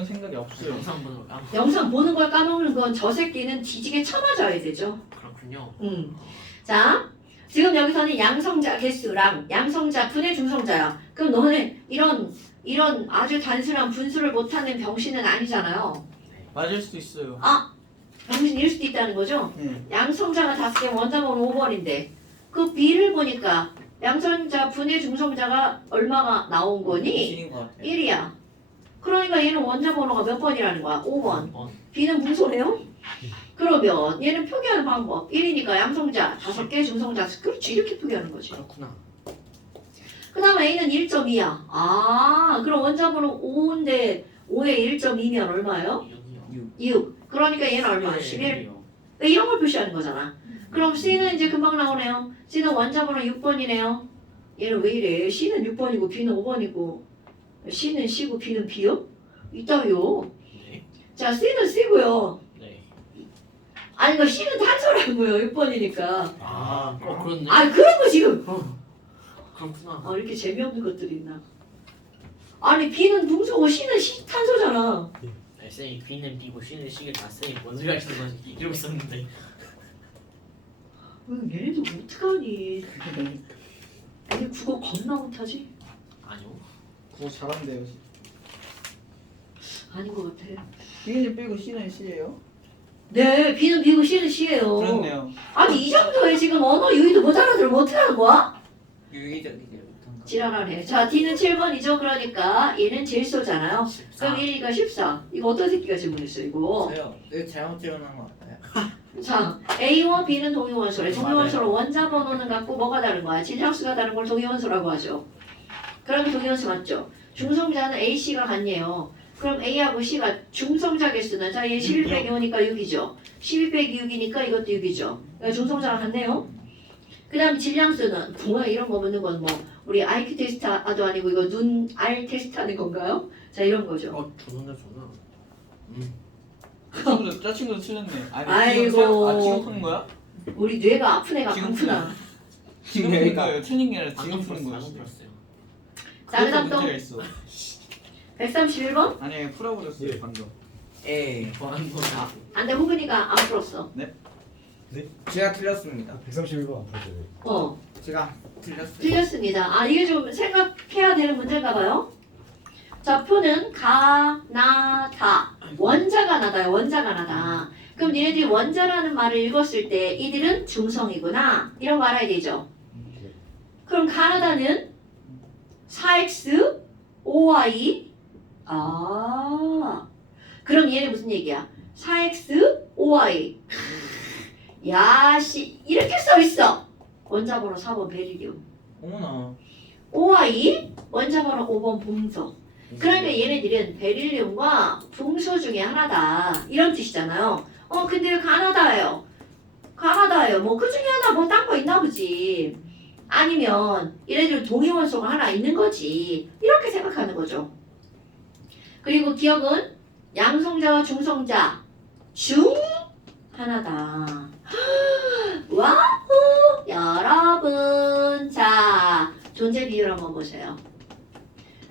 그런 생각이 없어요. 영상 보는 걸 까먹. 영상 보는 걸 까먹는 건 저 새끼는 뒤지게 쳐맞아야 되죠. 그렇군요. 자, 지금 여기서는 양성자 개수랑 양성자 분의 중성자야. 그럼 너네 이런 아주 단순한 분수를 못하는 병신은 아니잖아요. 맞을 수도 있어요. 아, 병신일 수도 있다는 거죠? 네. 양성자가 5개 원자번호 5번인데 그 B를 보니까 양성자 분의 중성자가 얼마가 나온 거니? 신인 것 같아요. 1이야. 그러니까 얘는 원자번호가 몇 번이라는 거야? 5번. 번. B는 분소네요? 그러면 얘는 표기하는 방법 1이니까 양성자 5개 중성자 그렇지 이렇게 표기하는 거지. 그렇구나. 그 다음 A는 1.2야. 아 그럼 원자번호 5인데 5에 1.2면 얼마예요? 6. 그러니까 얘는 얼마? 11. 이런 걸 표시하는 거잖아. 그럼 C는 이제 금방 나오네요. C는 원자번호 6번이네요. 얘는 왜 이래? C는 6번이고 B는 5번이고 C는 C고 B는 B요? 이따위요. 네. 자 C는 C고요. 네. 아니 이거 C는 탄소라고요. 6번이니까. 그렇네. 아 그런 거 지금. 그렇구나. 이렇게 재미없는 것들이 있나? 아니 B는 붕소고 C는 탄소잖아. 쌤이 B는 B고 C는 C를 다 쌤이 뭔 소리 하시는 거지? 이러고 있었는데. 얘네들 어떡하니? 얘네 국어 겁나 못하지? 아니요. 그거 잘한대요. 아닌 것 같아. B는 빼고 C는 C예요? 네, B는 B고 C는 C예요. 그렇네요. 아니 이 정도에 지금 언어 유희도 못 알아들으면 어떡하는 거야? 유의적이네요. 못한 거. 지랄하네. 자, D는 7번이죠. 그러니까 얘는 질소잖아요. 14. 그럼 1이가 14. 이거 어떤 새끼가 질문했어 이거? 저요. 이거 잘못 질문한 것 같아요. 자, A와 B는 동위원소래. 맞아요. 동위원소로 원자 번호는 같고 뭐가 다른 거야? 질량수가 다른 걸 동위원소라고 하죠. 그러면 동위원소 맞죠? 중성자는 A, C가 같네요. 그럼 A하고 C가 중성자 개수는 자, 얘 11 빼기 5니까 6이죠. 12 빼기 6이니까 이것도 6이죠. 그러니까 중성자가 같네요. 그 다음 질량수는 뭐야 이런 거 묻는 건 뭐 우리 IQ 테스트도 아니고 이거 눈 알 테스트 하는 건가요? 자 이런 거죠. 저는 저 친구도 틀렸네. 아이고. 지금 푸는 거야? 우리 뇌가 아픈 애가 지금 많구나. 지금 푸는 거예요. 틀린 게 아니라 지금 방금 푸는 풀었어요. 거였어. 방금 풀었어요. 자, 그 다음 또 문제가 있어. 131번? 아니 풀어버렸어요 방금. 예, 뭐하는 거야? 안돼 호근이가 안 풀었어. 제가 틀렸습니다. 131번 안 풀어줘요. 제가 틀렸어요. 틀렸습니다. 아 이게 좀 생각해야 되는 문제인가 봐요. 자 표는 가나다 원자가 나다요. 원자가 나다. 그럼 니네들이 원자라는 말을 읽었을 때 이들은 중성이구나 이런 거 알아야 되죠. 그럼 가나다는 4x 5y 그럼 얘는 무슨 얘기야? 4x 5y 야씨 이렇게 써있어. 원자번호 4번 베릴륨 어머나. 5y 원자번호 5번 봄소. 그러니까 얘네들은 베릴륨과 붕소 중에 하나다 이런 뜻이잖아요. 근데 가나다예요. 뭐 그 중에 하나 뭐 딴 거 있나 보지. 아니면 얘네들 동위원소가 하나 있는 거지. 이렇게 생각하는 거죠. 그리고 기억은 양성자와 중성자 중 하나다. 와우 여러분 자 존재 비율 한번 보세요.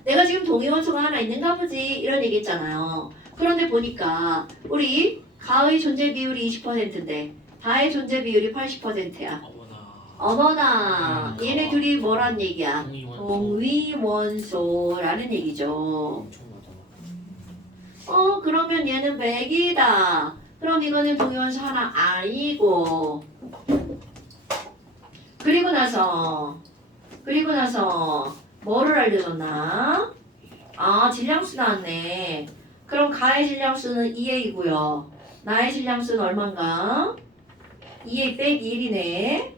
내가 지금 동위원소가 하나 있는가 보지 이런 얘기 했잖아요. 그런데 보니까 우리 가의 존재 비율이 20%인데 다의 존재 비율이 80%야. 어머나 얘네 둘이 뭐란 얘기야? 동위원소라는 얘기죠. 엄청 맞아. 그러면 얘는 100이다. 그럼 이거는 동위원소 하나 아니고 그리고 나서 뭐를 알려줬나? 질량수 나왔네. 그럼 가의 질량수는 2A고요. 나의 질량수는 얼마인가? 2A 빼기 1이네.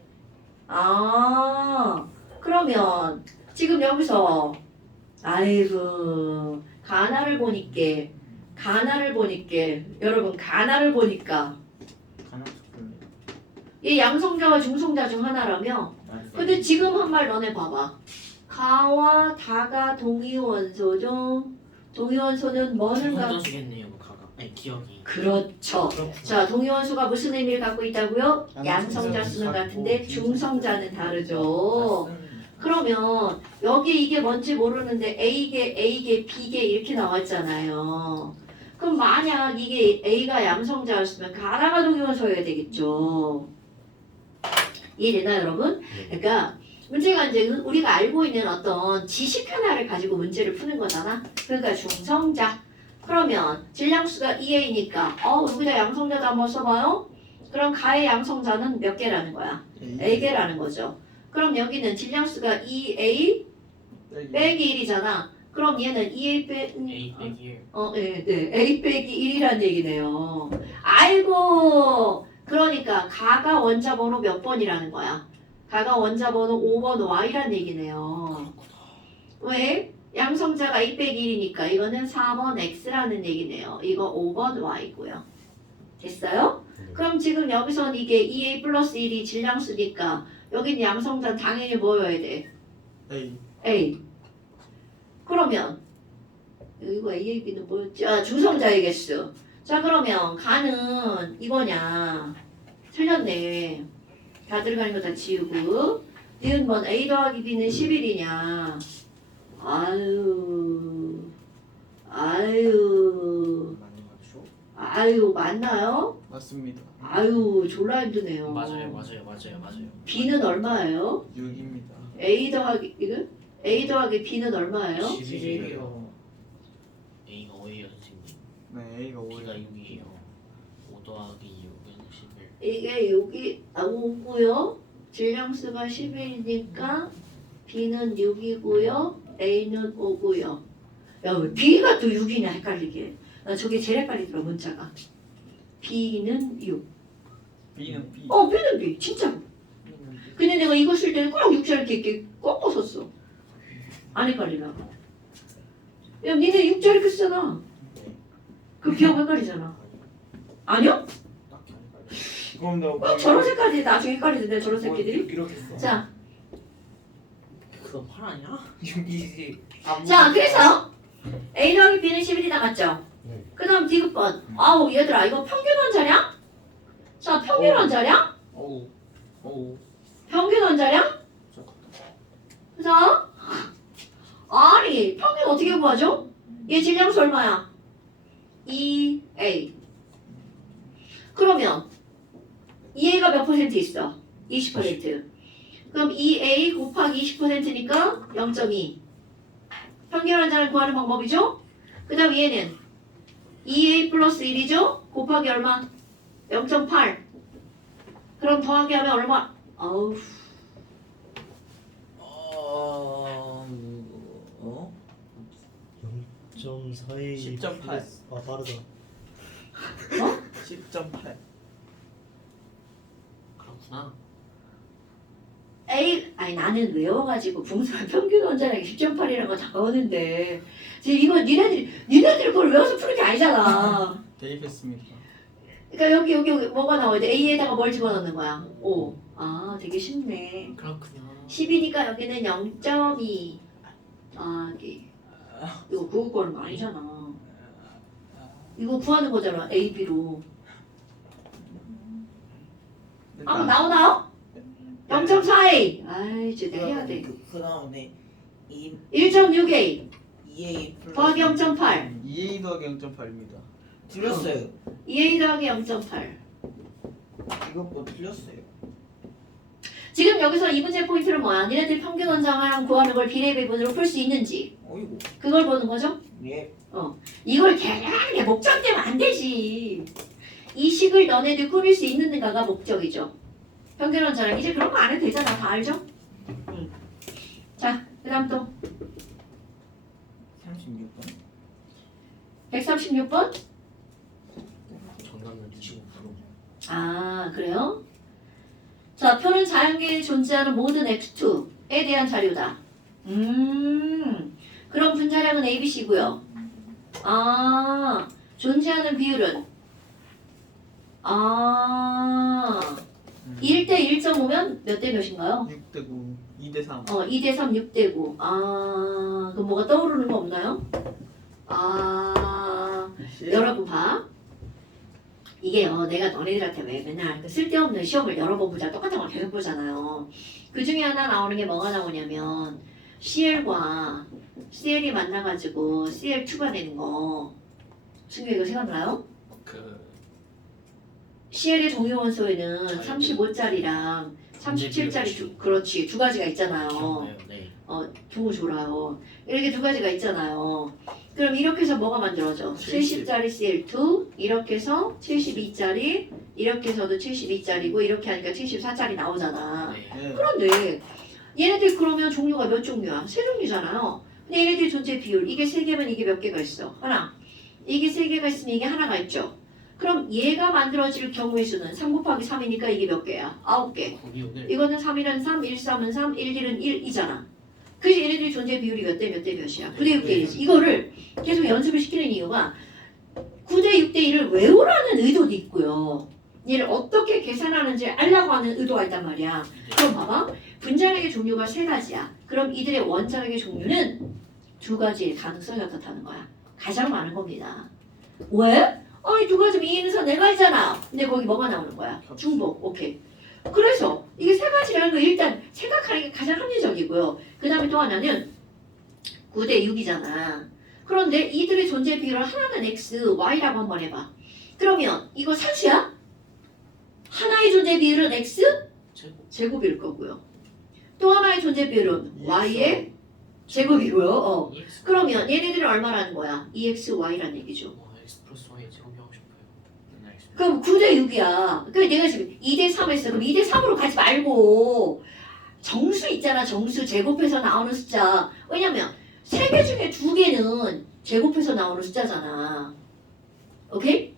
그러면 지금 여기서 아이고 가나를 보니까 여러분 가나를 보니까 얘 양성자와 중성자 중 하나라며. 근데 지금 한 말 너네 봐봐. 가와 다가 동위원소죠. 동위원소는 뭐는 가? 중성자시겠네요. 가가. 아니 기억이. 그렇죠. 자 동위원소가 무슨 의미를 갖고 있다고요? 양성자 수는 같은데 중성자는 다르죠. 그러면 여기 이게 뭔지 모르는데 A계, B계 이렇게 나왔잖아요. 만약 이게 A가 양성자였으면 가나가 동위원소여야 되겠죠. 이해되나요, 여러분? 그러니까 문제가 이제 우리가 알고 있는 어떤 지식 하나를 가지고 문제를 푸는 거잖아. 그러니까 중성자. 그러면 질량수가 2A니까 여기다 양성자도 한번 써봐요. 그럼 가의 양성자는 몇 개라는 거야? A개라는 거죠. 그럼 여기는 질량수가 2A 빼기 1이잖아. 그럼 얘는 2A A 빼기 1. 네. A 빼기 1이란 얘기네요. 아이고. 그러니까 가가 원자 번호 몇 번이라는 거야? 가가 원자 번호 5번 Y란 얘기네요. 왜? 양성자가 A 빼기 1이니까 이거는 4번 X라는 얘기네요. 이거 5번 Y고요. 됐어요? 그럼 지금 여기선 이게 2A 플러스 1이 질량수니까 여기는 양성자는 당연히 뭐여야 돼? A. A. 그러면 이거 A, B는 뭐였지? 중성자의 개수. 자 그러면 가는 이거냐? 틀렸네. 다 들어가는 거 다 지우고 니은 번 A 더하기 B는 11이냐? 아유 맞나요? 맞습니다. 아유 졸라 힘드네요. 맞아요. B는 얼마예요? 6입니다. A 더하기 이거? A 더하기 B는 얼마예요? 11이요. A가 5예요, 선생님. 네, A가 B가 5예요. 6이에요. 5 더하기 6은 11. 이게 여기 5고요. 질량수가 11이니까 B는 6이고요. A는 5고요. 야, 왜 B가 또 6이냐 헷갈리게. 나 저게 제일 헷갈리더라 문자가. B는 6. B는 B. B는 B. 진짜로. 근데 내가 이거 쓸 때는 꼭 6자 이렇게 꺾어 썼어. 안 헷갈리나? 야, 니네 6자 이렇게 쓰잖아. 그 B하고 헷갈리잖아. 아니요? 그럼 내가 저런 색깔이 나중에 헷갈리던데 저런 새끼들이. 이렇게 써. 자, 그거 8 아니야? 6이지. 자, 그래서 A 더하기 B는 11이 나갔죠? 네. 그 다음 디귿번. 아우, 얘들아, 이거 평균 원자량? 자, 평균 원자량? 어우. 평균 원자량? 그래서 아니, 평균 어떻게 구하죠? 얘 질량수 얼마야? 2A. 그러면 2A가 몇 퍼센트 있어? 20%. 그럼 2A 곱하기 20%니까 0.2. 평균 원자량 구하는 방법이죠? 그 다음 얘는 2A 플러스 1이죠? 곱하기 얼마? 0.8. 그럼 더하기 하면 얼마? 어우. 0.42 10.8. 아 빠르다. 10.8. 그렇구나. 아니 나는 외워가지고 분수가 평균 원자량이 10.8이라는 거 적었는데 지금 이거 니네들이 그걸 외워서 푸는 게 아니잖아. 대입했습니다. 그러니까 여기 뭐가 나와야 돼? A에다가 뭘 집어넣는 거야? 5. 아 되게 쉽네. 그렇군요. 10이니까 여기는 0.2 이거 그거 구하는 거 아니잖아. 이거 구하는 거잖아. A, B로. 아 나오나요? 0.4A. 아이 이제 내가 해야 돼. 그 다음에 1.6A 2A 플러스 더하기 0.8 2A 더하기 0.8입니다. 틀렸어요. 2A 더하기 0.8. 이거 뭐 틀렸어요. 지금 여기서 이 문제 포인트는 뭐야? 니네들 평균 원자량 구하는 걸 비례 배분으로 풀 수 있는지 어이구. 그걸 보는 거죠? 예. 이걸 계량하게 목적되면 안 되지. 이 식을 너네들 꾸밀 수 있는가가 목적이죠. 평균 원자량 이제 그런 거 안 해도 되잖아. 다 알죠? 자, 그 다음 또 36번. 136번? 정답은 25%. 아, 그래요? 자, 표는 자연계에 존재하는 모든 X2에 대한 자료다. 그럼 분자량은 ABC고요. 아, 존재하는 비율은 1대 1.5면 몇 대 몇인가요? 6대 9, 2대 3. 2대 3, 6대 9. 그럼 뭐가 떠오르는 거 없나요? 여러분 봐. 이게요, 내가 너네들한테 왜 맨날 그 쓸데없는 시험을 여러 번 보자 똑같은 걸 계속 보잖아요. 그 중에 하나 나오는 게 뭐가 나오냐면 CL과 CL이 만나가지고 CL2가 되는 거. 승규이가 생각나요? 그 CL의 종유 원소에는 35짜리랑 37짜리 그렇지 두 가지가 있잖아요. 기억나요? 네. 너무 좋아요. 이렇게 두 가지가 있잖아요. 그럼 이렇게 해서 뭐가 만들어져? 70짜리 CL2 이렇게 해서 72짜리 이렇게 해서도 72짜리고 이렇게 하니까 74짜리 나오잖아. 네. 네. 그런데 얘네들 그러면 종류가 몇 종류야? 세 종류잖아요. 근데 얘네들 존재 비율 이게 세 개면 이게 몇 개가 있어? 하나. 이게 세 개가 있으면 이게 하나가 있죠. 그럼 얘가 만들어질 경우의 수는 3 곱하기 3이니까 이게 몇 개야? 9개. 구비오늘 이거는 3이는 3, 1, 3은 3, 1, 1은 1이잖아. 그래서 얘네들이 존재 비율이 몇 대 몇 대 몇이야? 9대 6대 1이지. 이거를 계속 연습을 시키는 이유가 9대 6대 1을 외우라는 의도도 있고요. 얘를 어떻게 계산하는지 알려고 하는 의도가 있단 말이야. 그럼 봐봐. 분자량의 종류가 세 가지야. 그럼 이들의 원자량의 종류는 두 가지의 가능성이 어떻다는 거야. 가장 많은 겁니다. 왜? 아니 두 가지면 2에서 4가지잖아. 근데 거기 뭐가 나오는 거야? 중복. 오케이. 그래서 이게 세 가지라는 거 일단 생각하는 게 가장 합리적이고요. 그 다음에 또 하나는 9대 6이잖아. 그런데 이들의 존재 비율을 하나는 x, y라고 한번 해봐. 그러면 이거 산수야? 하나의 존재 비율은 x 제곱 제곱일 거고요. 또 하나의 존재 비율은 y의 제곱이고요. EX 그러면 얘네들은 얼마라는 거야? 2xy라는 얘기죠. X 플러스 Y 제곱하고 싶어요. 알겠습니다. 그럼 9대 6이야. 그러니까 내가 지금 2대 3 했어. 그럼 2대 3으로 가지 말고 정수 있잖아. 정수 제곱해서 나오는 숫자. 왜냐면 3개 중에 2개는 제곱해서 나오는 숫자잖아. 오케이?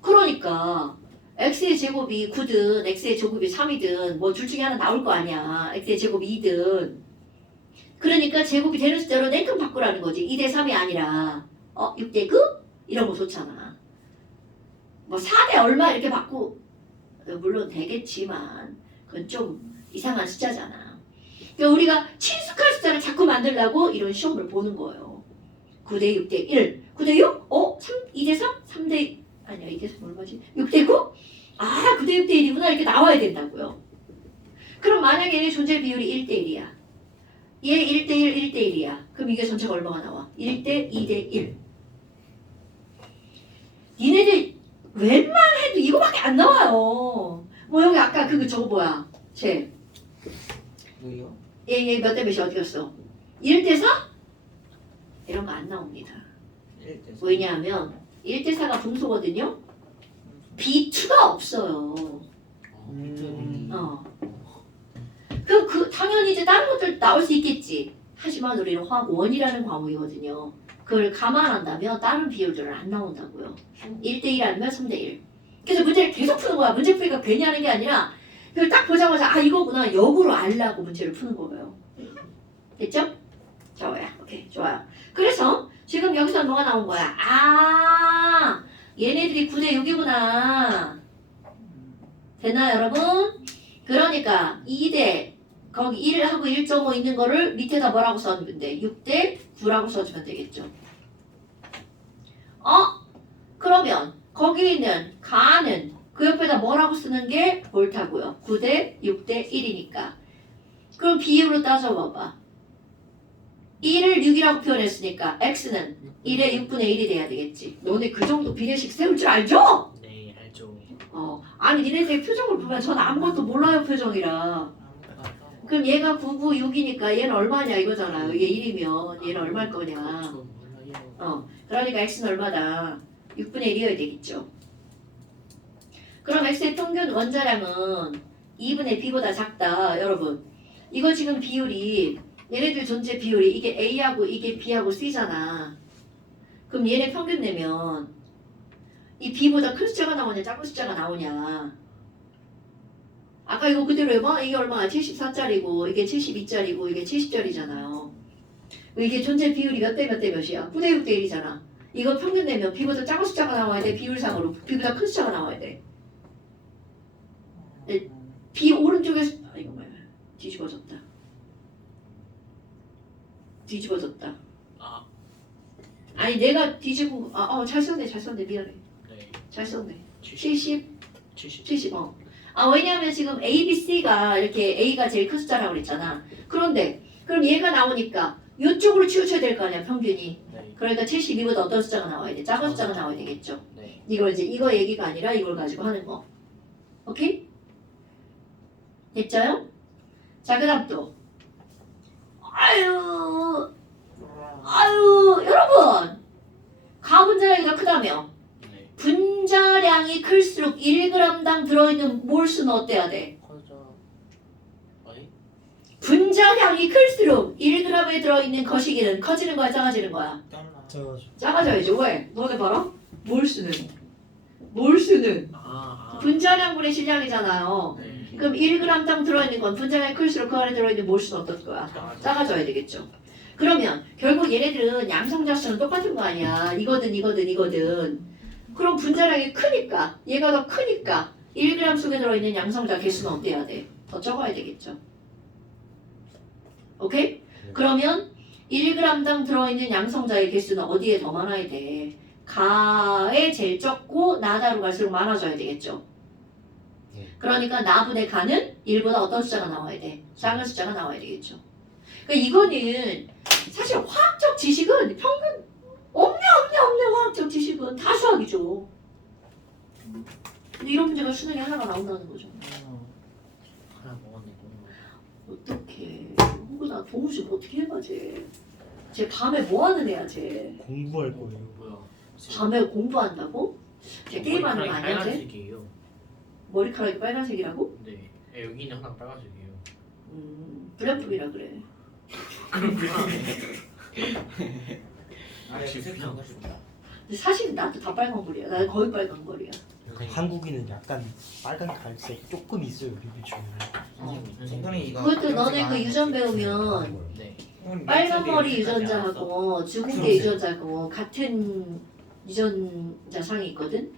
그러니까 x의 제곱이 9든 x의 제곱이 3이든 뭐 둘 중에 하나 나올 거 아니야. x의 제곱이 2든. 그러니까 제곱이 되는 숫자로 냉큼 바꾸라는 거지. 2대 3이 아니라 6대 9? 이런 거 좋잖아. 뭐 4대 얼마 이렇게 바꾸 물론 되겠지만 그건 좀 이상한 숫자잖아. 그러니까 우리가 친숙한 숫자를 자꾸 만들려고 이런 시험을 보는 거예요. 9대 6대 1. 9대 6? 2대 3? 3대 아니야 2대 3 얼마지? 6대 9? 아 9대 6대 1이구나 이렇게 나와야 된다고요. 그럼 만약에 얘네 존재 비율이 1대 1이야. 얘 1대 1, 1대 1이야. 그럼 이게 전체가 얼마가 나와? 1대 2대 1. 얘네들 웬만해도 이거밖에 안 나와요. 뭐 여기 아까 저거 뭐야? 뭐요? 얘 몇 대 몇이 어디 갔어? 1대 4? 이런 거 안 나옵니다. 1대 4. 왜냐하면 1대 4가 분소거든요. B2가 없어요. 당연히 이제 다른 것들 나올 수 있겠지. 하지만 우리는 화학 원이라는 과목이거든요. 그걸 감안한다면 다른 비율들은 안 나온다고요. 1대 1 아니면 3대 1. 그래서 문제를 계속 푸는 거야. 문제 풀이가 괜히 하는 게 아니라 그걸 딱 보자마자 이거구나 역으로 알라고 문제를 푸는 거예요. 됐죠? 좋아요. 오케이 좋아요. 그래서 지금 여기서 뭐가 나온 거야? 얘네들이 9대 6이구나. 됐나요 여러분? 그러니까 2대 거기 1하고 1.5 있는 거를 밑에다 뭐라고 써주면 돼? 6대 9라고 써주면 되겠죠. 그러면 거기 있는 가는 그 옆에다 뭐라고 쓰는 게 옳다고요? 9대 6대 1이니까. 그럼 비율로 따져봐봐. 1을 6이라고 표현했으니까 x는 1의 6분의 1이 돼야 되겠지. 너네 그 정도 비례식 세울 줄 알죠? 네 알죠. 아니 니네들 표정을 보면 전 아무것도 몰라요 표정이라. 그럼 얘가 9, 9, 6이니까 얘는 얼마냐 이거잖아요. 얘 1이면 얘는 얼마일 거냐. 저 몰라요. 그러니까 x는 얼마다? 6분의 1이어야 되겠죠. 그럼 x의 평균 원자량은 2분의 b보다 작다. 여러분 이거 지금 비율이 얘네들 존재 비율이 이게 a하고 이게 b하고 c잖아. 그럼 얘네 평균 내면 이 b보다 큰 숫자가 나오냐 작은 숫자가 나오냐. 아까 이거 그대로 해봐. 이게 얼마야? 74짜리고 이게 72짜리고 이게 70짜리잖아요. 이게 존재 비율이 몇 대 몇 대 몇이야? 9대 6대 1이잖아. 이거 평균 내면 b보다 작은 숫자가 나와야 돼. 비율상으로 b보다 큰 숫자가 나와야 돼. b 오른쪽에 이거 뭐야? 뒤집어졌다. 아니 내가 뒤집고 잘 썼네 미안해. 네. 잘 썼네. 70. 70 왜냐하면 지금 A, B, C가 이렇게 A가 제일 큰 숫자라고 그랬잖아. 그런데 그럼 얘가 나오니까 이쪽으로 치우쳐야 될 거 아니야 평균이. 네. 그러니까 72보다 어떤 숫자가 나와야 돼? 작은 숫자가 나와야 되겠죠. 네. 이거 얘기가 아니라 이걸 가지고 하는 거. 오케이? 됐죠요? 자 그다음 또. 아유 여러분 가분자량이 더 크다며. 네. 분자량이 클수록 1g당 들어있는 몰수는 어때야 돼? 커져. 어이? 분자량이 클수록 1g에 들어있는 거시기는 커지는 거야 작아지는 거야? 저 작아져야죠. 왜? 너네 봐라. 몰수는 분자량분의 질량이잖아요. 네. 그럼 1g당 들어있는 건 분자량이 클수록 그 안에 들어있는 몰수는 어떨 거야? 작아져야 되겠죠. 그러면 결국 얘네들은 양성자 수는 똑같은 거 아니야. 이거든. 그럼 분자량이 크니까 얘가 더 크니까 1g 속에 들어있는 양성자 개수는 어때야 돼? 더 적어야 되겠죠. 오케이? 그러면 1g당 들어있는 양성자의 개수는 어디에 더 많아야 돼? 가에 제일 적고 나다로 갈수록 많아져야 되겠죠. 그러니까 나분의 가는 1보다 어떤 숫자가 나와야 돼? 작은 숫자가 나와야 되겠죠. 그러니까 이거는 사실 화학적 지식은 평균 없네 화학적 지식은 다 수학이죠. 근데 이런 문제가 수능에 하나가 나온다는 거죠. 하나 먹었네. 어떡해. 홍구나 동우 좀 어떻게 해봐 쟤. 쟤 밤에 뭐 하는 애야 쟤. 공부할 거예요. 뭐야? 밤에 공부한다고? 쟤 게임하는 거 아니야 쟤? 빨간색이에요. 머리카락이 빨간색이라고? 네. 여기는 하나 빨간색이에요. 불량품이라 그래. 그렇구나. 요새 그거 싶다. 근데 사실은 나도 다 빨간 머리야. 나 거의 빨간 머리야. 한국인은 약간 빨간 갈색 조금 있어요 비비 중에. 선생님 이거 그것도 너네 영상 그 안 유전 봤어요? 배우면 네. 빨간 머리 유튜브에 유전자하고 주근깨 유전자하고 같은 유전자 상이 있거든.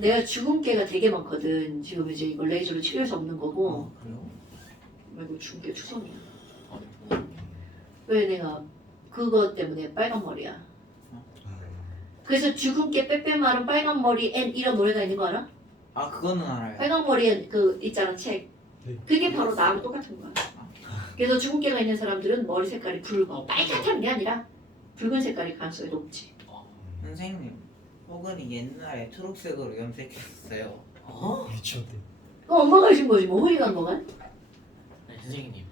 내가 주근깨가 되게 많거든. 지금 이제 이걸 레이저로 치료할 수 없는 거고. 그래요? 아이고 주근깨 추성이야. 어, 왜 내가 그거 때문에 빨간 머리야. 그래서 주근깨 빼빼 마른 빨간 머리 앤 이런 노래가 있는 거 알아? 아 그거는 알아요. 빨간 머리에 그 있잖아 책. 네. 그게 바로 나하고 똑같은 거야. 그래서 주근깨가 있는 사람들은 머리 색깔이 붉어. 어, 빨갛다는 게 아니라 붉은 색깔이 가능성이 높지. 선생님 혹은 옛날에 초록색으로 염색했어요. 어? 미쳤대. 그 엄마가 해준 거지 뭐 허리가 뭐가? 네, 선생님.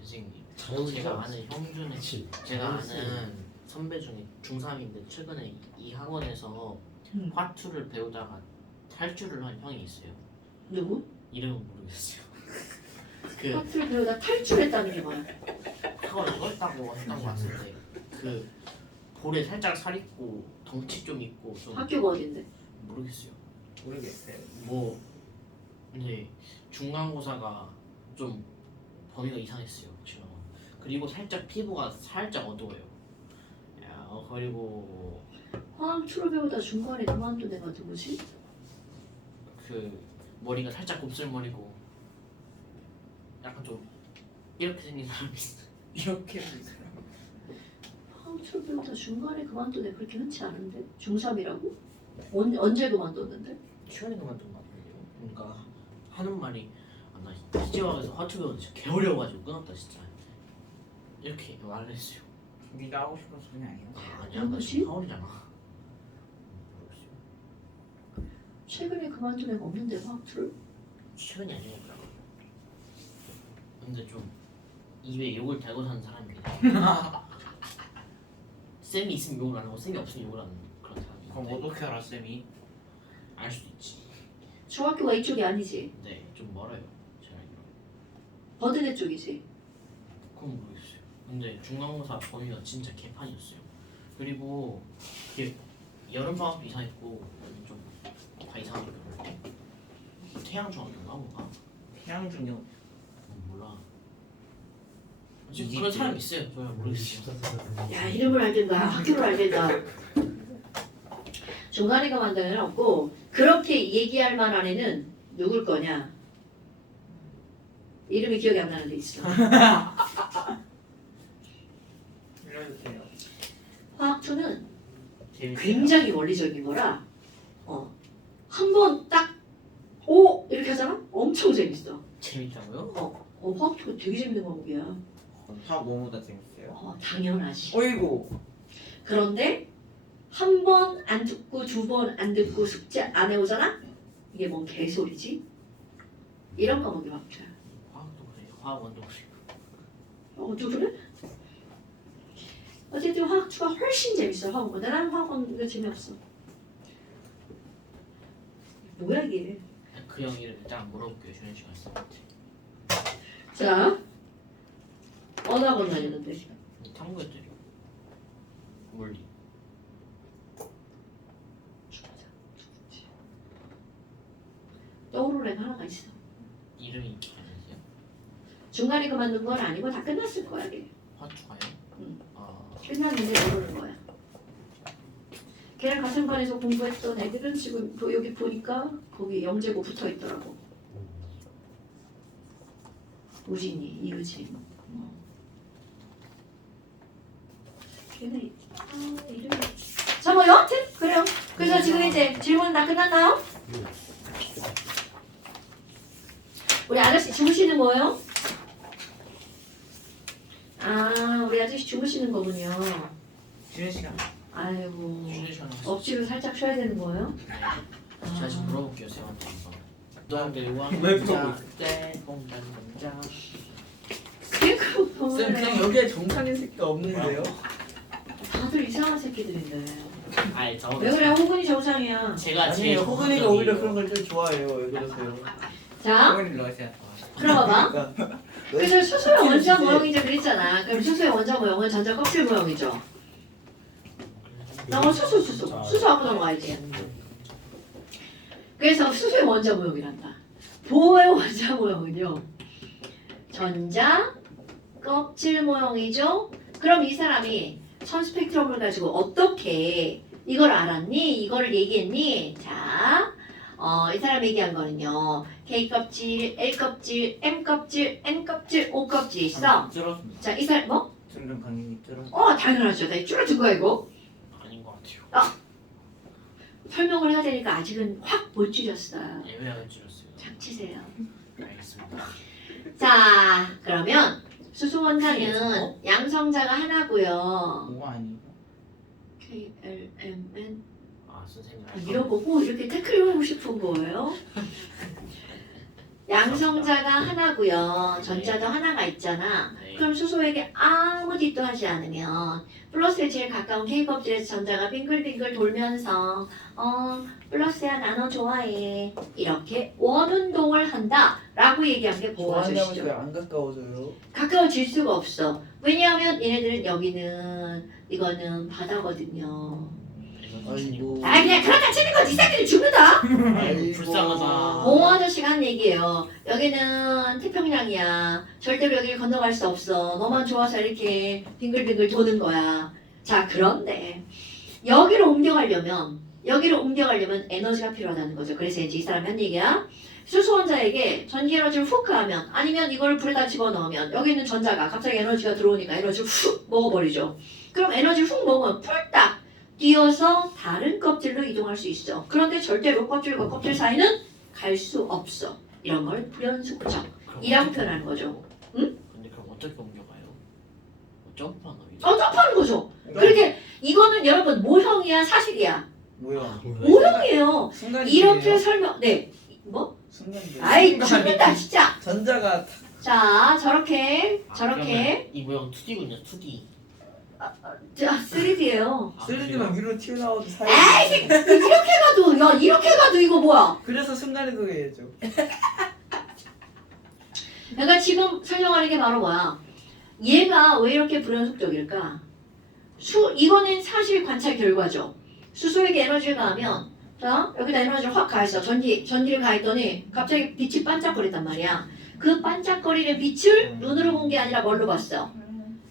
잘하고 제가 아는 형 중에 그치. 제가 아는 선배 중에 중3인데 최근에 이 학원에서 음. 화투를 배우다가 탈주를 한 형이 있어요. 누구? 이름은 모르겠어요. 그 화투를 배우다 탈출했다는 게 뭐야? 학원을 했다고 했던 것 같은데 그 볼에 살짝 살 있고 덩치 좀 있고 좀 학교가 어딘데? 모르겠어요. 모르겠어요. 뭐 이제 중간고사가 좀 범위가 이상했어요. 지금 그리고 살짝 피부가 살짝 어두워요. 그리고 화투를 배우다 중간에 그만둔 애가 누구지? 그 머리가 살짝 곱슬머리고 약간 좀 이렇게 생긴 사람이 있어요. 이렇게 보세요. 화투를 배우다 중간에 그만둔 애 그렇게 흔치 않은데? 중3이라고? 언제 그만뒀는데? 최근에 그만둔 것 같은데요. 그러니까 하는 말이 나 이제와서 화투 배우는데 진짜 개어려워가지고 끊었다 진짜 이렇게 말을 했어요. 네가 하고 싶은 소리 아니야? 아니야 나 누구지? 지금 하울이잖아. 모르겠어요. 최근에 그만둔 애가 없는데 화투를? 최근이 아니니까. 근데 좀 입에 욕을 달고 사는 사람입니다. 쌤이 있으면 욕을 안 하고 쌤이 없으면 욕을 하는 그런 그럼 사람인데 어떻게 알아 쌤이? 알 수도 있지. 중학교가 이쪽이 아니지? 네, 좀 멀어요. 제가 알기로. 버드네 쪽이지? 그건 모르겠어요. 근데 중간고사 범위가 진짜 개판이었어요. 그리고 이게 여름 방학도 이상했고 좀 다 이상하더라고요. 태양 중학교인가 뭔가? 태양 중요. 몰라. 지금 그런 사람 있어요. 저 모르겠어요. 야 이름을 알든가 학교를 알든가 중간에 그만둔 애는 없고 그렇게 얘기할 만한 애는 누굴 거냐? 이름이 기억이 안 나는 데 있어. 알려주세요. 화학2는 재밌어요. 굉장히 원리적인 거라 한 번 딱 오! 이렇게 하잖아? 엄청 재밌어. 재밌다고요? 화학2가 되게 재밌는 과목이야. 그럼 화학 뭐보다 재밌어요? 당연하지. 어이구. 그런데 한 번 안 듣고 두 번 안 듣고 숙제 안 해오잖아? 이게 뭔 개소리지? 이런 과목이 막혀요. 화학도 그래요. 화학원도 그래요. 또 그래? 어쨌든 화학추가 훨씬 재밌어. 화학보다. 나는 화학은 이거 재미없어. 뭐야 이게? 그 형 이름 일단 물어볼게요. 쉬는 시간 있을 때. 자, 어느 학원 다녔는데? 탐구했더니 물리. 떠오르는 애가 하나가 있어. 이름이 기억 안 나세요? 중간에 그만둔 건 아니고 다 끝났을 거야. 이게. 화추가요? 응. 아 끝났는데 모르는 거야. 걔랑 같은 반에서 공부했던 애들은 지금 여기 보니까 거기 영재고 붙어 있더라고. 우진이, 이우진. 걔네 이름이. 자, 뭐 여하튼 그래요. 그래서 지금 이제 질문 다 끝났나요? 우리 아저씨 주무시는 거예요? 아, 우리 아저씨 주무시는 거군요. 쉬는 시간. 아이고. 쉬는 시간 억지로 살짝 쉬어야 되는 거예요? 제가 지금 물어볼게요. 쌤한테 이거. 너한테 왜 물어보고 쌤 그냥 여기에 정상인 새끼가 없는데요? 다들 이상한 새끼들인데. 아니 저 왜 그래? 호근이 정상이야. 제가 제일 아니에요. 호근이가 오히려 그런 걸 좀 좋아해요. 왜 그러세요? 자, 어머니 러시아. 들어봐봐. 그래서 수소의 원자 모형이죠 그랬잖아. 그럼 수소의 원자 모형은 전자 껍질 모형이죠. 나머 수소하고 넘어가야지. 그래서 수소의 원자 모형이란다. 보호의 원자 모형은요. 전자 껍질 모형이죠. 그럼 이 사람이 선 스펙트럼을 가지고 어떻게 이걸 알았니? 이걸 얘기했니? 자, 이 사람 얘기한 거는요. K 껍질, L 껍질, M 껍질, N 껍질, O 껍질 있어. 줄었습니다. 자, 이 사람 뭐? 점점 강림이 줄었. 당연하죠. 나 줄어든 거야 이거. 아닌 것 같아요. 설명을 해야 되니까 아직은 확 못 줄였어요. 예외하게 줄였어요. 참치세요. 알겠습니다. 자, 그러면 수소 원자는 양성자가 하나고요. 뭐가 아니고. K, L, M, N. 아 선생님. 이런 거고 이렇게 태클하고 싶은 거예요. 양성자가 하나고요. 전자도 하나가 있잖아. 네. 그럼 수소에게 아무 짓도 하지 않으면 플러스에 제일 가까운 K 껍질에서 전자가 빙글빙글 돌면서 플러스야 나너 좋아해 이렇게 원운동을 한다라고 얘기한 게 보호하시죠. 왜안 가까워져요? 가까워질 수가 없어. 왜냐하면 얘네들은 여기는 이거는 바다거든요. 아이고. 그냥 그러다 치는 거지. 이 새끼들 죽는다. 아이고. 불쌍하다. 봉호 아저씨가 한 얘기예요. 여기는 태평양이야. 절대로 여기를 건너갈 수 없어. 너만 좋아서 이렇게 빙글빙글 도는 거야. 자, 그런데 여기로 옮겨가려면 에너지가 필요하다는 거죠. 그래서 이제 이 사람이 한 얘기야. 수소 원자에게 전기 에너지를 훅 가하면 아니면 이걸 불에다 집어넣으면 여기 있는 전자가 갑자기 에너지가 들어오니까 에너지를 훅 먹어버리죠. 그럼 에너지를 훅 먹으면 풀딱 뛰어서 다른 껍질로 이동할 수 있어. 그런데 절대로 껍질과 껍질 사이는 갈 수 없어. 이런 걸 불연속적 이라고 표현하는 거죠. 근데 그럼 어떻게 옮겨가요? 점프하나 이제? 점프하는 거죠. 그렇게 이거는 여러분 모형이야 사실이야? 뭐야? 모형이에요. 순간이 이렇게 설명 뭐? 순간이 아이 죽는다 진짜. 전자가 자 저렇게 그러면 이 모형 2D군요. 2D. 자 3D예요. 3D만 위로 튀어나와도 사이. 에이 이렇게 가도 이거 뭐야? 그래서 순간이동해야죠. 내가 지금 설명하는 게 바로 뭐야? 얘가 왜 이렇게 불연속적일까? 이거는 사실 관찰 결과죠. 수소에게 에너지를 가하면 자 여기다 에너지를 확 가했어. 전기를 가했더니 갑자기 빛이 반짝거렸단 말이야. 그 반짝거리는 빛을 눈으로 본 게 아니라 뭘로 봤어?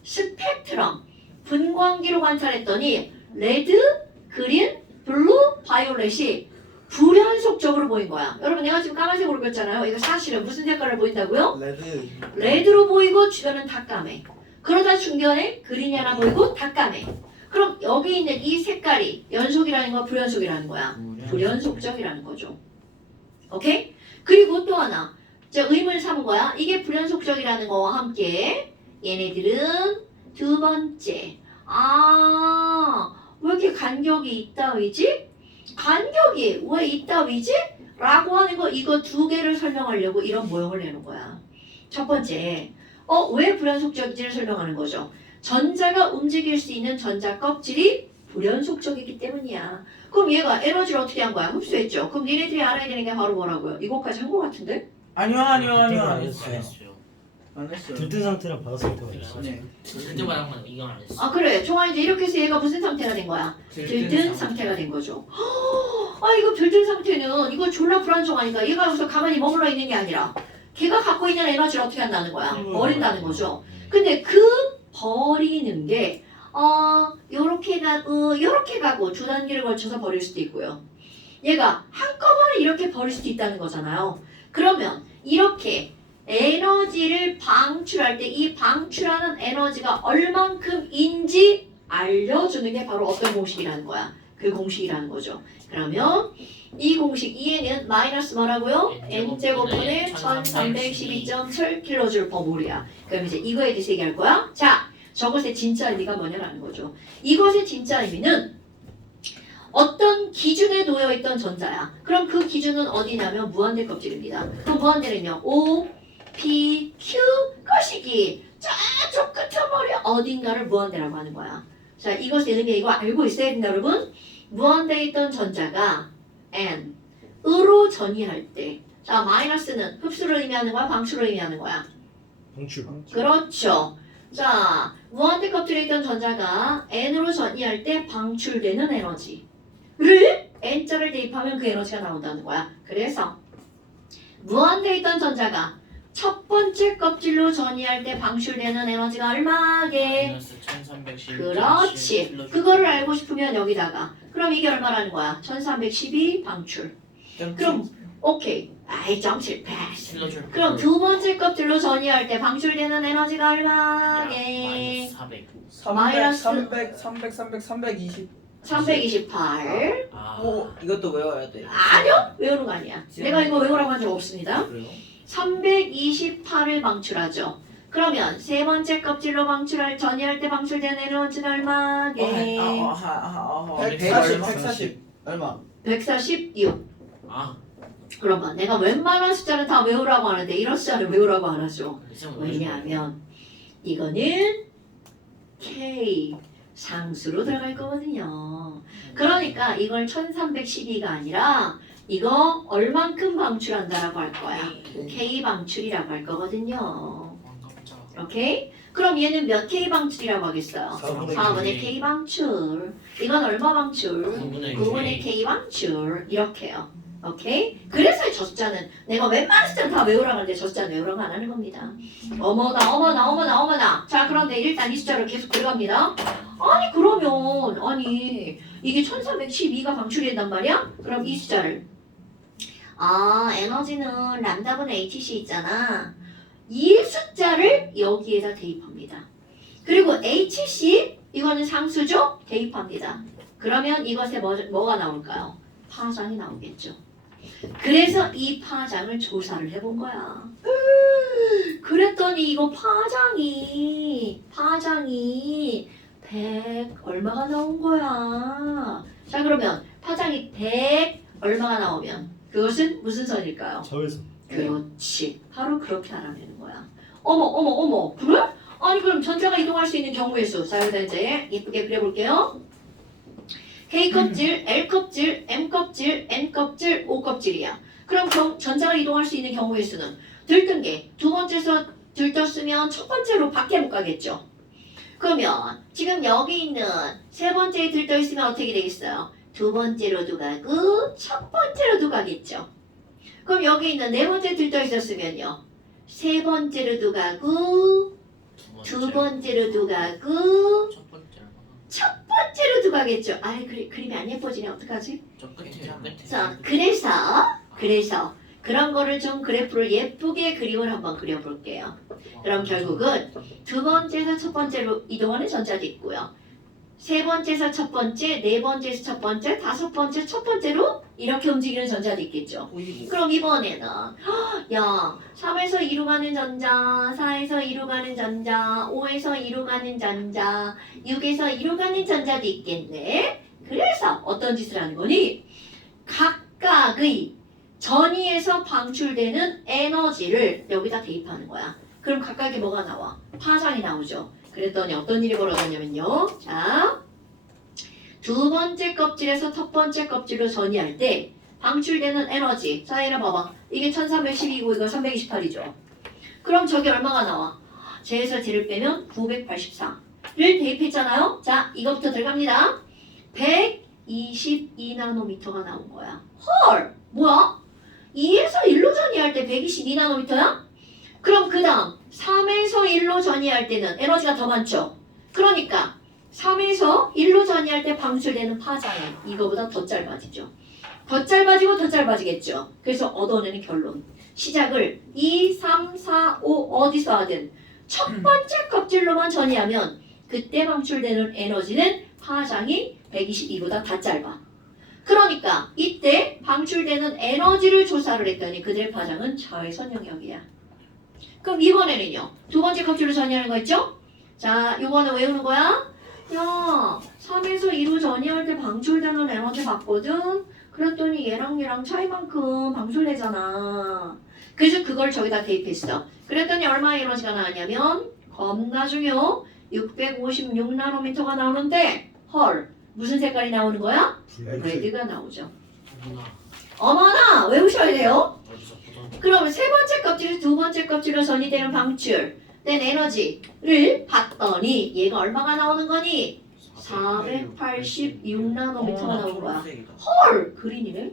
스펙트럼 분광기로 관찰했더니 레드, 그린, 블루, 바이올렛이 불연속적으로 보인 거야. 여러분 내가 지금 까만색으로 그렸잖아요. 이거 사실은 무슨 색깔을 보인다고요? 레드. 레드로 보이고 주변은 다 까매. 그러다 중간에 그린이 하나 보이고 다 까매. 그럼 여기 있는 이 색깔이 연속이라는 거 불연속이라는 거야. 불연속적이라는 거죠. 오케이? 그리고 또 하나. 제가 의문을 삼은 거야. 이게 불연속적이라는 거와 함께 얘네들은 두 번째. 왜 이렇게 간격이 이따위지? 간격이 왜 이따위지? 라고 하는 거 이거 두 개를 설명하려고 이런 모형을 내는 거야. 첫 번째, 왜 불연속적인지를 설명하는 거죠. 전자가 움직일 수 있는 전자 껍질이 불연속적이기 때문이야. 그럼 얘가 에너지를 어떻게 한 거야? 흡수했죠. 그럼 니네들이 알아야 되는 게 바로 뭐라고요? 이거까지 한 거 같은데? 아니요 안 안 안 했어요. 했어요. 안 했어요. 들뜬 상태랑 받았을 때가 있어. 네. 절대 말한 건 이건 안 했어. 아 그래. 종아 이제 이렇게 해서 얘가 무슨 상태가 된 거야? 들뜬 상태가 된 거죠. 이거 들뜬 상태는 이거 졸라 불안정하니까 얘가 여기서 가만히 머물러 있는 게 아니라 걔가 갖고 있는 에너지를 어떻게 한다는 거야? 버린다는 거죠. 근데 그 버리는 게 요렇게 가고 두 단계를 걸쳐서 버릴 수도 있고요. 얘가 한꺼번에 이렇게 버릴 수도 있다는 거잖아요. 그러면 이렇게 에너지를 방출할 때 이 방출하는 에너지가 얼만큼인지 알려주는 게 바로 어떤 공식이라는 거야. 그 공식이라는 거죠. 그러면 이 공식 이에는 마이너스 뭐라고요? n제곱분의 1312.7kJ/몰이야. 그럼 이제 이거에 대해서 얘기할 거야. 자, 저것의 진짜 의미가 뭐냐라는 거죠. 이것의 진짜 의미는 어떤 기준에 놓여있던 전자야. 그럼 그 기준은 어디냐면 무한대 껍질입니다. 그럼 무한대는요. O, P, Q 거시기 저쪽 끝머리 어딘가를 무한대라고 하는 거야. 자, 이것의 의미 이거 알고 있어야 된다 여러분. 무한대에 있던 전자가 N으로 전이할 때 자, 마이너스는 흡수를 의미하는 거야? 방출을 의미하는 거야? 방출. 그렇죠. 자, 무한대 껍질에 있던 전자가 N으로 전이할 때 방출되는 에너지를 N자를 대입하면 그 에너지가 나온다는 거야. 그래서 무한대에 있던 전자가 첫 번째 껍질로 전이할 때 방출되는 에너지가 얼마게? 마이너스 1312. 그렇지. 그거를 알고 싶으면 여기다가 그럼 이게 얼마라는 거야? 1312 방출. 그럼 오케이. 점칠 패스. 킬로줄. 그럼 두 번째 껍질로 전이할 때 방출되는 에너지가 얼마게? 마이너스 400. 320. 328. 이것도 외워야 돼. 아니요. 외우는 거 아니야. 내가 이거 외우라고 한 적 없습니다. 그래요? 328을 방출하죠. 그러면 세 번째 껍질로 전이할 때 방출되는 에너지는 얼마게? 140 얼마? 146. 아, 그러면 내가 웬만한 숫자는 다 외우라고 하는데 이런 숫자를 외우라고 안 하죠. 그래서 왜냐하면 이거는 K 상수로 들어갈 거거든요. 그러니까 이걸 1312가 아니라 이거 얼만큼 방출한다라고 할 거야. K 방출이라고 할 거거든요. 오케이? 그럼 얘는 몇 K 방출이라고 하겠어요? 4분의 K 방출. 이건 얼마 방출? 9분의 K 방출. 이렇게요. 오케이? 그래서 저 숫자는 내가 웬만한 숫자는 다 외우라고 하는데 저 숫자는 외우라고 안 하는 겁니다. 어머나. 자, 그런데 일단 이 숫자를 계속 들어갑니다. 아니 이게 1312가 방출이 된단 말이야? 그럼 이 숫자를 에너지는 람다분의 HC 있잖아. 이 숫자를 여기에다 대입합니다. 그리고 HC 이거는 상수죠? 대입합니다. 그러면 이것에 뭐가 나올까요? 파장이 나오겠죠. 그래서 이 파장을 조사를 해본 거야. 그랬더니 이거 파장이 100 얼마가 나온 거야. 자, 그러면 파장이 100 얼마가 나오면 그것은 무슨 선일까요? 자외선. 그렇지. 바로 그렇게 알아내는 거야. 어머. 그래? 아니 그럼 전자가 이동할 수 있는 경우의 수. 자, 여기다 이제 예쁘게 그려볼게요. K껍질, L껍질, M껍질, N껍질, O껍질이야. 그럼 전자가 이동할 수 있는 경우의 수는 들뜬 게 두 번째에서 들떴으면 첫 번째로 밖에 못 가겠죠. 그러면 지금 여기 있는 세 번째에 들떠 있으면 어떻게 되겠어요? 두 번째로도 가고 첫 번째로도 가겠죠. 그럼 여기 있는 네 번째 들떠 있었으면요. 세 번째로도 가고 두 번째로도 가고 첫 번째로도 가겠죠. 그림이 안 예뻐지네. 어떡하지? 저 끝에. 자, 그래서 그런 거를 좀 그래프를 예쁘게 그림을 한번 그려볼게요. 그럼 결국은 두 번째에서 첫 번째로 이동하는 전자도 있고요. 세 번째에서 첫 번째, 네 번째에서 첫 번째, 다섯 번째, 첫 번째로 이렇게 움직이는 전자도 있겠죠. 그럼 이번에는 야 3에서 2로 가는 전자, 4에서 2로 가는 전자, 5에서 2로 가는 전자, 6에서 2로 가는 전자도 있겠네. 그래서 어떤 짓을 하는 거니? 각각의 전위에서 방출되는 에너지를 여기다 대입하는 거야. 그럼 각각이 뭐가 나와? 파장이 나오죠. 그랬더니 어떤 일이 벌어졌냐면요. 자, 두 번째 껍질에서 첫 번째 껍질로 전이할 때 방출되는 에너지. 자, 이래 봐봐. 이게 1312고 이거 328이죠. 그럼 저기 얼마가 나와? 제에서 제를 빼면 984를 대입했잖아요. 자, 이거부터 들어갑니다. 122나노미터가 나온 거야. 헐! 뭐야? 2에서 1로 전이할 때 122나노미터야? 그럼 그 다음 3에서 1로 전이할 때는 에너지가 더 많죠. 그러니까 3에서 1로 전이할 때 방출되는 파장이 이거보다 더 짧아지죠. 더 짧아지고 더 짧아지겠죠. 그래서 얻어내는 결론. 시작을 2, 3, 4, 5 어디서 하든 첫 번째 껍질로만 전이하면 그때 방출되는 에너지는 파장이 122보다 다 짧아. 그러니까 이때 방출되는 에너지를 조사를 했더니 그들의 파장은 자외선 영역이야. 그럼 이번에는요. 두 번째 껍질로 전이하는 거 있죠? 자, 이거는 외우는 거야? 야, 3에서 2로 전이할 때 방출되는 에너지 봤거든? 그랬더니 얘랑 차이만큼 방출되잖아. 그래서 그걸 저기다 대입했어. 그랬더니 얼마 에너지가 나왔냐면 겁나 중요. 656나노미터가 나오는데 헐, 무슨 색깔이 나오는 거야? 레드가 나오죠. 어머나, 외우셔야 돼요. 어디서 보던 그러면 세 번째 껍질에서 두 번째 껍질로 전이되는 방출된 에너지를 봤더니 얘가 얼마가 나오는 거니? 486나노미터가 나오는 거야. 헐! 그린이네?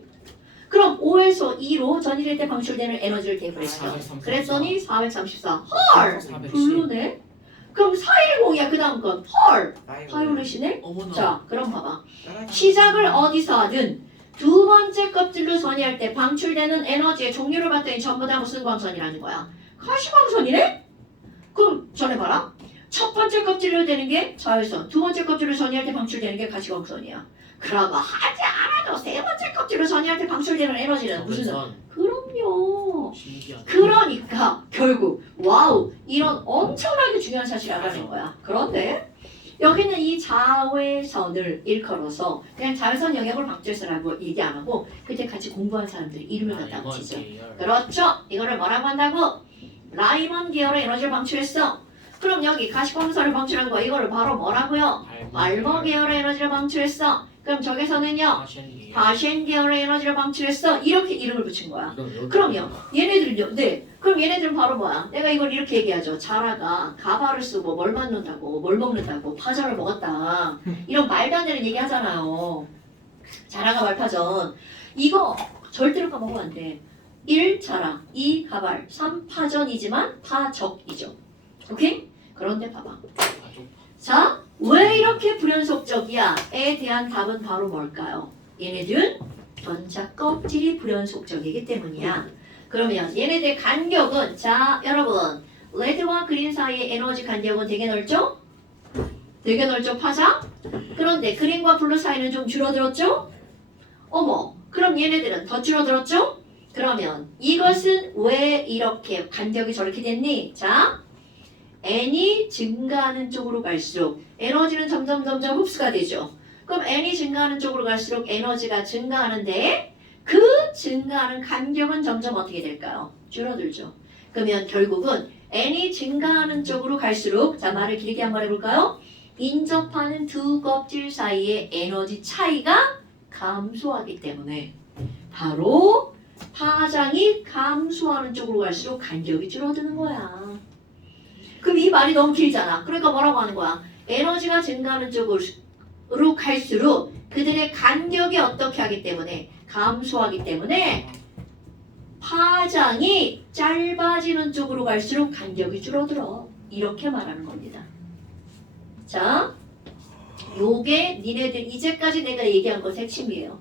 그럼 5에서 2로 전이될 때 방출되는 에너지를 대입했어. 그랬더니 434. 헐! 블루네? 그럼 410이야 그 다음 건. 헐! 바이올렛이네? 어머나. 자, 그럼 봐봐. 시작을 어디서 하든 두 번째 껍질로 전이할 때 방출되는 에너지의 종류를 봤더니 전부 다 무슨 광선이라는 거야? 가시광선이네? 그럼 전해봐라. 첫 번째 껍질로 되는 게 자외선, 두 번째 껍질로 전이할 때 방출되는 게 가시광선이야. 그러고 하지 않아도 세 번째 껍질로 전이할 때 방출되는 에너지는 무슨? 그럼요. 신기하다. 그러니까 결국 와우 이런 엄청나게 중요한 사실을 알아낸 거야. 그런데 여기는 이 자외선을 일컬어서 그냥 자외선 영역을 방출했어라고 얘기 안 하고 그때 같이 공부한 사람들이 이름을 갖다 붙이죠. 그렇죠. 이거를 뭐라고 한다고? 라이먼 계열의 에너지를 방출했어. 그럼 여기 가시광선을 방출한 거 이거를 바로 뭐라고요? 알머 계열의 에너지를 방출했어. 그럼 저기서는요. 바셴 계열의 에너지를 방출했어. 이렇게 이름을 붙인 거야. 그럼요. 얘네들은요. 네. 그럼 얘네들은 바로 뭐야? 내가 이걸 이렇게 얘기하죠. 자라가 가발을 쓰고 뭘 만든다고 뭘 먹는다고 파전을 먹었다. 이런 말도 안 되는 얘기 하잖아요. 자라가 말파전. 이거 절대로 까먹으면 안 돼. 1. 자라 2. 가발 3. 파전이지만 파적이죠. 오케이? 그런데 봐봐. 자, 왜 이렇게 불연속적이야?에 대한 답은 바로 뭘까요? 얘네들은 전자 껍질이 불연속적이기 때문이야. 그러면 얘네들 간격은 자, 여러분 레드와 그린 사이의 에너지 간격은 되게 넓죠? 되게 넓죠, 파장? 그런데 그린과 블루 사이는 좀 줄어들었죠? 어머, 그럼 얘네들은 더 줄어들었죠? 그러면 이것은 왜 이렇게 간격이 저렇게 됐니? 자, N이 증가하는 쪽으로 갈수록 에너지는 점점 흡수가 되죠. 그럼 N이 증가하는 쪽으로 갈수록 에너지가 증가하는데 그 증가하는 간격은 점점 어떻게 될까요? 줄어들죠. 그러면 결국은 N이 증가하는 쪽으로 갈수록 자 말을 길게 한번 해볼까요? 인접하는 두 껍질 사이의 에너지 차이가 감소하기 때문에 바로 파장이 감소하는 쪽으로 갈수록 간격이 줄어드는 거야. 그럼 이 말이 너무 길잖아. 그러니까 뭐라고 하는 거야? 에너지가 증가하는 쪽으로 갈수록 그들의 간격이 어떻게 하기 때문에 감소하기 때문에 파장이 짧아지는 쪽으로 갈수록 간격이 줄어들어. 이렇게 말하는 겁니다. 자, 요게 니네들 이제까지 내가 얘기한 것 핵심이에요.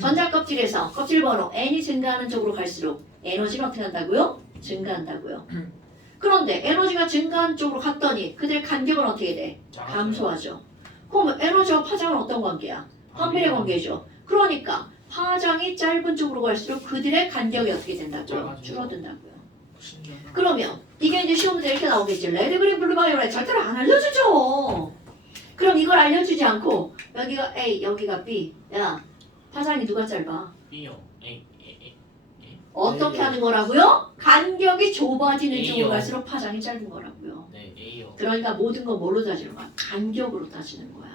전자껍질에서 껍질 번호 N이 증가하는 쪽으로 갈수록 에너지는 어떻게 한다고요? 증가한다고요. 그런데 에너지가 증가하는 쪽으로 갔더니 그들의 간격은 어떻게 돼? 감소하죠. 그럼 에너지와 파장은 어떤 관계야? 반비례 관계죠. 그러니까 파장이 짧은 쪽으로 갈수록 그들의 간격이 어떻게 된다고요? 짧아지죠. 줄어든다고요. 신기하다. 그러면 이게 이제 시험 문제 이렇게 나오겠지. 레드, 그린, 블루, 바이올렛 절대로 안 알려주죠. 그럼 이걸 알려주지 않고 여기가 A, 여기가 B. 야, 파장이 누가 짧아? B요. A. 어떻게 A요. 하는 거라고요? 간격이 좁아지는 쪽으로 A요. 갈수록 파장이 짧은 거라고요. 네, A요. 그러니까 모든 건 뭘로 따지는 거야? 간격으로 따지는 거야.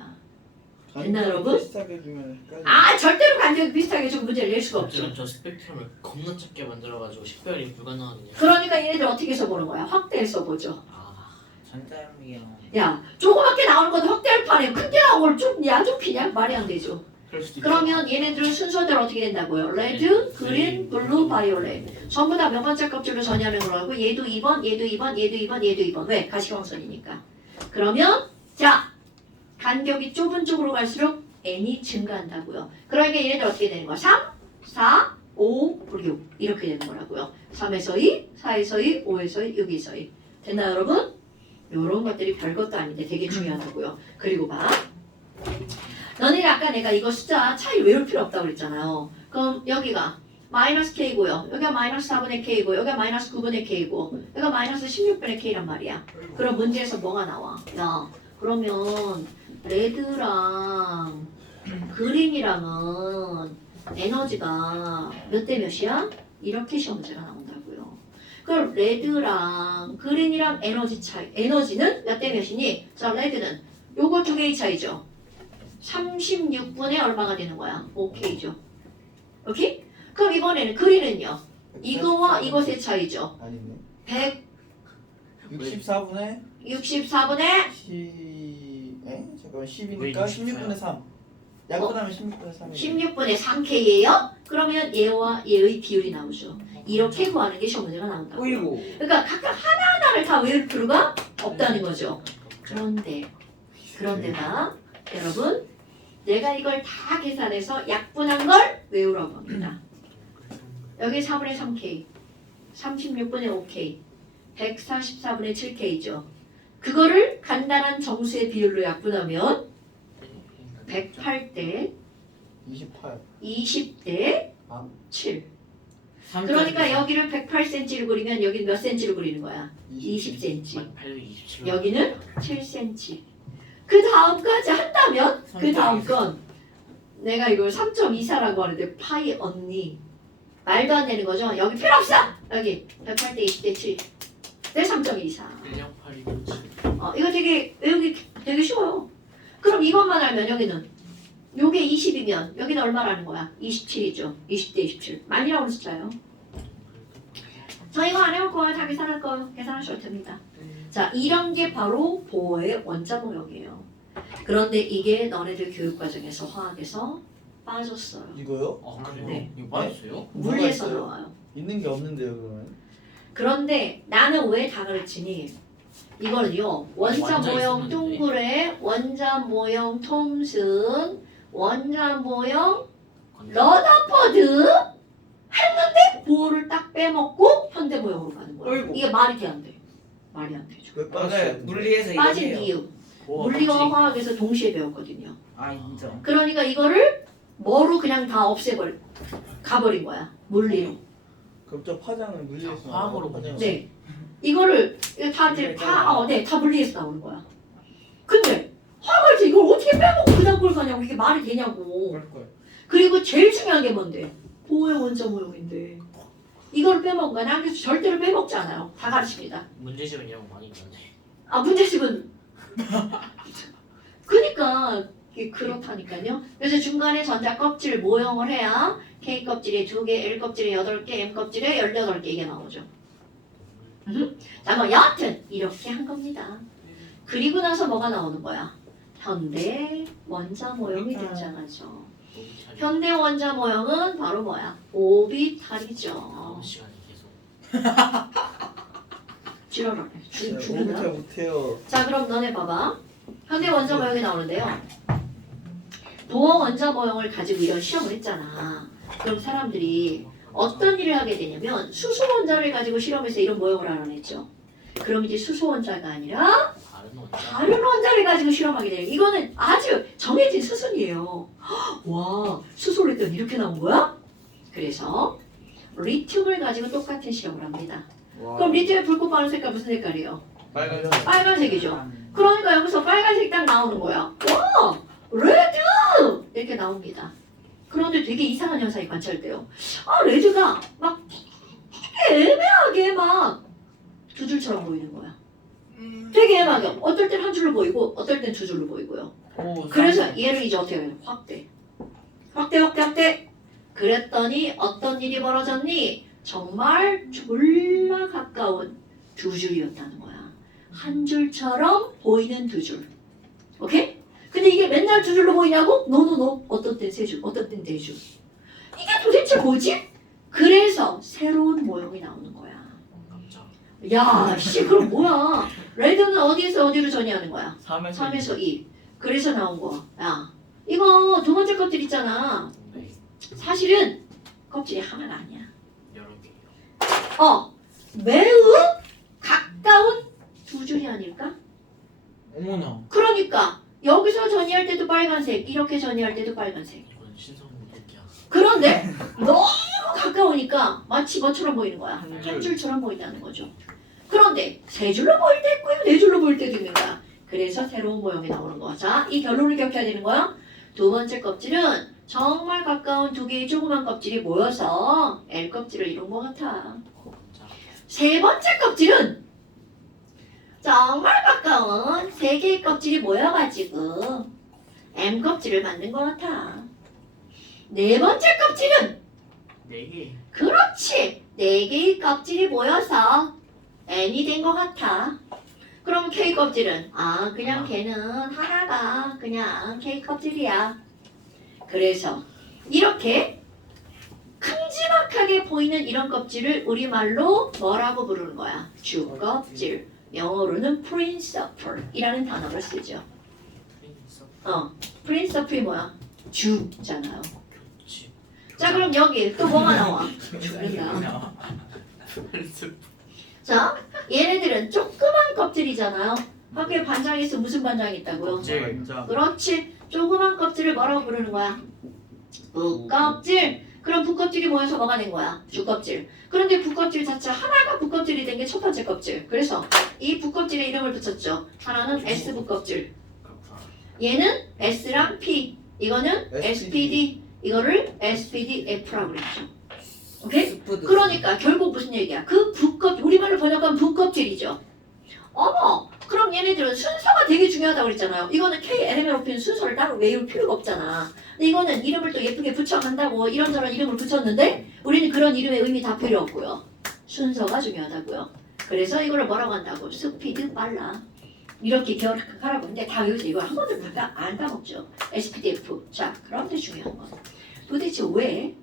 됐나, 여러분? 비슷하게 주면 헷갈려. 아, 절대로 간격이 비슷하게 좀 문제를 낼 수가 없죠. 저 스펙트럼을 겁나 작게 만들어가지고 식별이 불가능하거든요. 그러니까 얘네들 어떻게 써보는 거야? 확대해서 보죠. 아, 전자연이요. 야, 조그맣게 나오는 것도 확대할 판에 큰게 나온 걸 좀 야좁히냐? 말이 안 되죠. 그럴 수도 있죠. 그러면 얘네들은 순서대로 어떻게 된다고요? 레드, 그린, 블루, 바이올렛. 전부 다 몇 번째 껍질로 전이하는 거라고. 얘도 2번, 얘도 2번, 얘도 2번, 얘도 2번. 왜? 가시광선이니까. 그러면 자, 간격이 좁은 쪽으로 갈수록 n이 증가한다고요. 그러니까 얘네들 어떻게 되는 거야? 3, 4, 5, 6 이렇게 되는 거라고요. 3에서 2, 4에서 2, 5에서 2, 6에서 2. 됐나요, 여러분? 요런 것들이 별것도 아닌데 되게 중요하다고요. 그리고 봐. 너네 아까 내가 이거 숫자 차이 외울 필요 없다고 그랬잖아요. 그럼 여기가 마이너스 K고요. 여기가 마이너스 4분의 K고 여기가 마이너스 9분의 K고 여기가 마이너스 16분의 K란 말이야. 그럼 문제에서 뭐가 나와? 야, 그러면 레드랑 그린이랑은 에너지가 몇 대 몇이야? 이렇게 시험 문제가 나온다고요. 그럼 레드랑 그린이랑 에너지 차이, 에너지는 몇 대 몇이니? 자, 레드는 요거 두 개의 차이죠. 36분의 얼마가 되는 거야? 5K죠. 오케이? 그럼 이번에는 그린은요. 이거와 이것의 차이죠. 아니네. 64분의 164분의 잠깐만 10이니까 왜 16분의 3. 약분하면 16분의 3. 16분의 3K예요? 그러면 얘와 얘의 비율이 나오죠. 이렇게 구하는 게 시험 문제가 나온다고요. 어이구. 그러니까 각각 하나하나를 다 외울 필요가 없다는 거죠. 그런데다 여러분, 내가 이걸 다 계산해서 약분한 걸 외우라고 합니다. 여기 4분의 3K, 36분의 5K, 144분의 7K죠. 그거를 간단한 정수의 비율로 약분하면 108대 28. 20대 아. 7. 그러니까 여기를 108cm를 그리면 여기는 몇 cm를 그리는 거야? 20cm. 827. 여기는 7cm. 그 다음까지 한다면 그 다음 건 내가 이걸 3.24라고 하는데 파이 언니 말도 안 되는 거죠? 여기 필요 없어! 여기 108대 20대 7. 내 3.24. 10827. 이거 되게 외우기 되게 쉬워요. 그럼 이것만 알면 여기는 요게 20이면 여기는 얼마라는 거야? 27이죠. 20대 27. 많이 나오는 숫자예요. 저 이거 안 해올 거예요. 다 계산할 거예요. 계산하셔도 됩니다. 자, 이런 게 바로 보어의 원자 모형이에요. 그런데 이게 너네들 교육과정에서 화학에서 빠졌어요. 이거요? 아, 그래요? 네. 이거 맞았어요? 물리에서 있어요? 나와요. 있는 게 없는데요, 그러면? 그런데 나는 왜 다 가르치니? 이거는요. 원자 완자 모형 있었는데. 둥그레, 원자 모형 톰슨, 원자 모형 러더퍼드 했는데 보호를 딱 빼먹고 현대 모형으로 가는 거야. 어이구. 이게 말이 돼 안 돼? 말이 안 되죠. 왜 맞아요. 빠졌어요? 물리에서 이거 빠진 해요. 이유. 와, 물리와 갑자기. 화학에서 동시에 배웠거든요. 아 인정. 그러니까 이거를 뭐로 그냥 다 가버린 거야. 물리로. 그럼 저 파장은 물리에서 화학으로 나와요? 보내요. 네. 이거를 다 물리에서 나오는 거야. 근데 화학에서 이걸 어떻게 빼먹고 그다음 걸 가냐고. 이게 말이 되냐고. 그럴걸. 그리고 제일 중요한 게 뭔데? 보호의 원자 모형인데 이걸 빼먹은 거야. 난 그래서 절대로 빼먹지 않아요. 다 가르칩니다. 문제집은 이런 거 많이 있는데. 아, 문제집은 그러니까 이게 그렇다니까요. 그래서 중간에 전자 껍질 모형을 해야 K 껍질에 2개, L 껍질에 8개, M 껍질에 18개 이게 나오죠. 자, 뭐 여하튼 이렇게 한 겁니다. 그리고 나서 뭐가 나오는 거야? 현대 원자 모형이 등장하죠. 현대 원자 모형은 바로 뭐야? 오비탈이죠. 다음 시간에 계속. 지랄하네. 잘 죽는다. 못해요. 자, 그럼 너네 봐봐. 현대 원자 모형이 나오는데요. 도어 원자 모형을 가지고 이런 시험을 했잖아. 그럼 사람들이 어떤 일을 하게 되냐면 수소 원자를 가지고 실험해서 이런 모형을 알아냈죠. 그럼 이제 수소 원자가 아니라 다른 원자를 가지고 실험하게 돼요. 이거는 아주 정해진 수순이에요. 와, 수소를 했더니 이렇게 나온 거야? 그래서 리튬을 가지고 똑같은 실험을 합니다. 그럼 리튬의 불꽃 반응 색깔 무슨 색깔이에요? 빨간색. 빨간색이죠. 그러니까 여기서 빨간색 딱 나오는 거야. 와, 레드! 이렇게 나옵니다. 그런데 되게 이상한 현상이 관찰돼요. 아, 레드가 막 애매하게 막 두 줄처럼 보이는 거야. 되게 애매하게. 어떨 땐 한 줄로 보이고 어떨 땐 두 줄로 보이고요. 그래서 얘를 이제 어떻게 해요? 확대. 확대. 그랬더니 어떤 일이 벌어졌니? 정말 졸라 가까운 두 줄이었다는 거야. 한 줄처럼 보이는 두 줄. 오케이? 근데 이게 맨날 두 줄로 보이냐고? 노노노. 어떤 땐 세 줄, 어떤 땐 네 줄. 이게 도대체 뭐지? 그래서 새로운 모형이 나오는 거야. 야, 씨, 그럼 뭐야? 레드는 어디에서 어디로 전이하는 거야? 3에서 2. 그래서 나온 거. 야, 이거 두 번째 껍질 있잖아. 네. 사실은 껍질이 하나가 아니야. 여러 개요. 매우 가까운 두 줄이 아닐까? 어머나. 그러니까 여기서 전이할 때도 빨간색, 이렇게 전이할 때도 빨간색. 이건 신성 무독이야. 그런데 너무 가까우니까 마치 뭐처럼 보이는 거야? 한 한 줄. 줄처럼 보인다는 거죠. 그런데 세 줄로 보일 때 있고요, 네 줄로 보일 때도 있는 거야. 그래서 새로운 모형이 나오는 거야. 자, 이 결론을 기억해야 되는 거야. 두 번째 껍질은 정말 가까운 두 개의 조그만 껍질이 모여서 L 껍질을 이룬 것 같아. 세 번째 껍질은 정말 가까운 세 개의 껍질이 모여가지고 M 껍질을 만든 것 같아. 네 번째 껍질은 4개. 그렇지! 네 개의 껍질이 모여서 N이 된 것 같아. 그럼 K 껍질은 그냥 걔는 하나가 그냥 K 껍질이야. 그래서 이렇게 큼지막하게 보이는 이런 껍질을 우리말로 뭐라고 부르는 거야? 주껍질. 영어로는 principle이라는 단어를 쓰죠. principle이 뭐야? 주잖아요. 그렇지. 자, 그럼 여기 또 뭐가 나와? 죽는다. 자, 얘네들은 조그만 껍질이잖아요. 학교에 반장에서 무슨 반장이 있다고요? 진짜. 그렇지. 조그만 껍질을 뭐라고 부르는 거야? 북껍질. 그럼 북껍질이 모여서 뭐가 된 거야? 주껍질. 그런데 북껍질 자체 하나가 북껍질이 된 게 첫 번째 껍질. 그래서 이 북껍질에 이름을 붙였죠. 하나는 S 북껍질. 얘는 S랑 P. 이거는 SPD. 이거를 SPDF라고 그랬죠. 오케이? 그러니까 결국 무슨 얘기야? 그 북껍질, 우리말로 번역하면 북껍질이죠. 어머, 그럼 얘네들은 순서가 되게 중요하다고 그랬잖아요. 이거는 KLMNOP는 순서를 따로 외울 필요가 없잖아. 근데 이거는 이름을 또 예쁘게 붙여간다고 이런저런 이름을 붙였는데 우리는 그런 이름의 의미 다 필요 없고요. 순서가 중요하다고요. 그래서 이거를 뭐라고 한다고? 스피드 빨라. 이렇게 기억하라고. 근데 다 여기서 이거 한 번도 안 까먹죠. SPDF. 자, 그런데 중요한 건 도대체 왜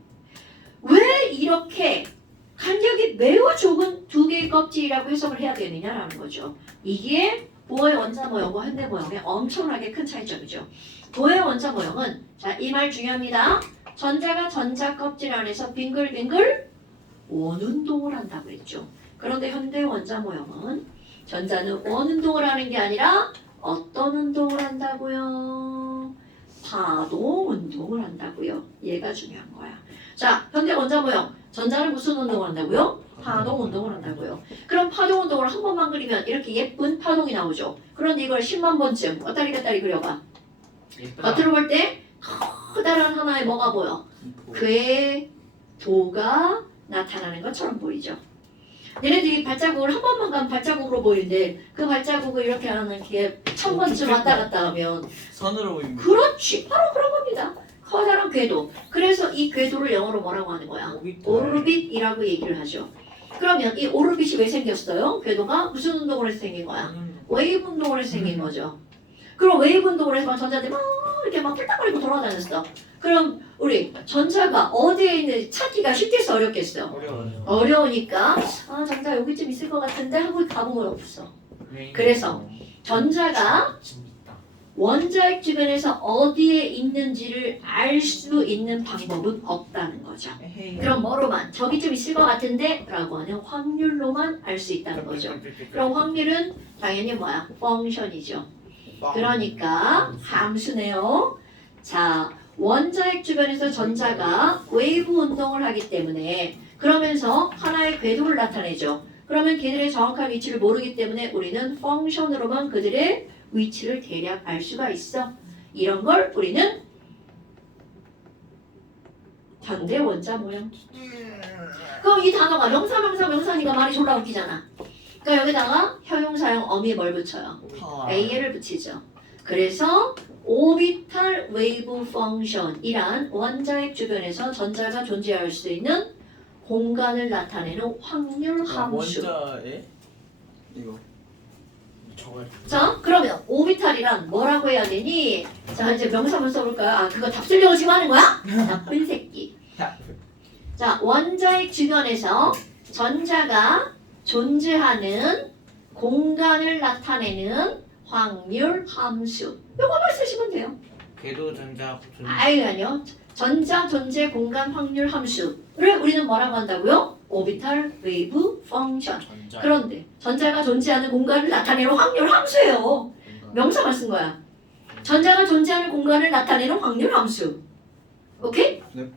이렇게 간격이 매우 좁은 두 개의 껍질이라고 해석을 해야 되느냐라는 거죠. 이게 보어의 원자 모형과 현대 모형의 엄청나게 큰 차이점이죠. 보어의 원자 모형은 자, 이 말 중요합니다. 전자가 전자 껍질 안에서 빙글빙글 원운동을 한다고 그랬죠. 그런데 현대 원자 모형은 전자는 원운동을 하는 게 아니라 어떤 운동을 한다고요? 파동 운동을 한다고요. 얘가 중요한 거야. 자, 현대 원자 모형. 전자는 무슨 운동을 한다고요? 파동 운동을 한다고요. 그럼 파동 운동을 한 번만 그리면 이렇게 예쁜 파동이 나오죠. 그런데 이걸 10만 번쯤 왔다리 그려봐. 겉으로 볼 때 커다란 하나의 뭐가 보여? 궤도가 나타나는 것처럼 보이죠. 얘네들이 발자국을 한 번만 가면 발자국으로 보이는데 그 발자국을 이렇게 하는 게 1000번쯤 왔다 갔다 하면 선으로 보입니다. 그렇지, 바로 그런 겁니다. 커다란 궤도. 그래서 이 궤도를 영어로 뭐라고 하는 거야? 오르빗이라고 얘기를 하죠. 그러면 이 오르빗이 왜 생겼어요? 궤도가 무슨 운동을 해서 생긴 거야? 웨이브 운동을 해서 생긴 거죠. 그럼 웨이브 운동을 해서 전자들이 막 이렇게 막 펄딱거리고 돌아다녔어. 그럼 우리 전자가 어디에 있는지 찾기가 쉽겠어, 어렵겠어? 어려워요. 어려우니까 전자 여기쯤 있을 것 같은데 하고 가보면 없어. 그래서 전자가 원자핵 주변에서 어디에 있는지를 알 수 있는 방법은 없다는 거죠. 에헤이. 그럼 뭐로만 저기 좀 있을 것 같은데 라고 하는 확률로만 알 수 있다는 거죠. 그럼 확률은 당연히 뭐야? 펑션이죠. 그러니까 함수네요. 자, 원자핵 주변에서 전자가 웨이브 운동을 하기 때문에 그러면서 하나의 궤도를 나타내죠. 그러면 걔들의 정확한 위치를 모르기 때문에 우리는 펑션으로만 그들의 위치를 대략 알 수가 있어. 이런 걸 우리는 현대 원자 모형. 그럼 이 단어가 명사니까 말이 졸라 웃기잖아. 그러니까 여기다가 형용사용 어미 뭘 붙여요? AL을 붙이죠. 그래서 오비탈 웨이브 펑션이란 원자핵 주변에서 전자가 존재할 수 있는 공간을 나타내는 확률 함수. 원자에 이거 저걸 자, 그러면 오비탈이란 뭐라고 해야 되니? 자, 이제 명사 한번 써볼까요? 아, 그거 답 쓰려고 지금 하는 거야? 나쁜 새끼. 자, 원자핵 주변에서 전자가 존재하는 공간을 나타내는 확률 함수. 요거만 쓰시면 돼요. 궤도 전자 아니요. 전자 존재 공간 확률 함수를 우리는 뭐라고 한다고요? 오비탈 웨이브 펑션. 전자 그런데 전자가 존재하는 공간을 나타내는 확률 함수예요. 명사만 쓴 거야. 전자가 존재하는 공간을 나타내는 확률 함수. 오케이? 네.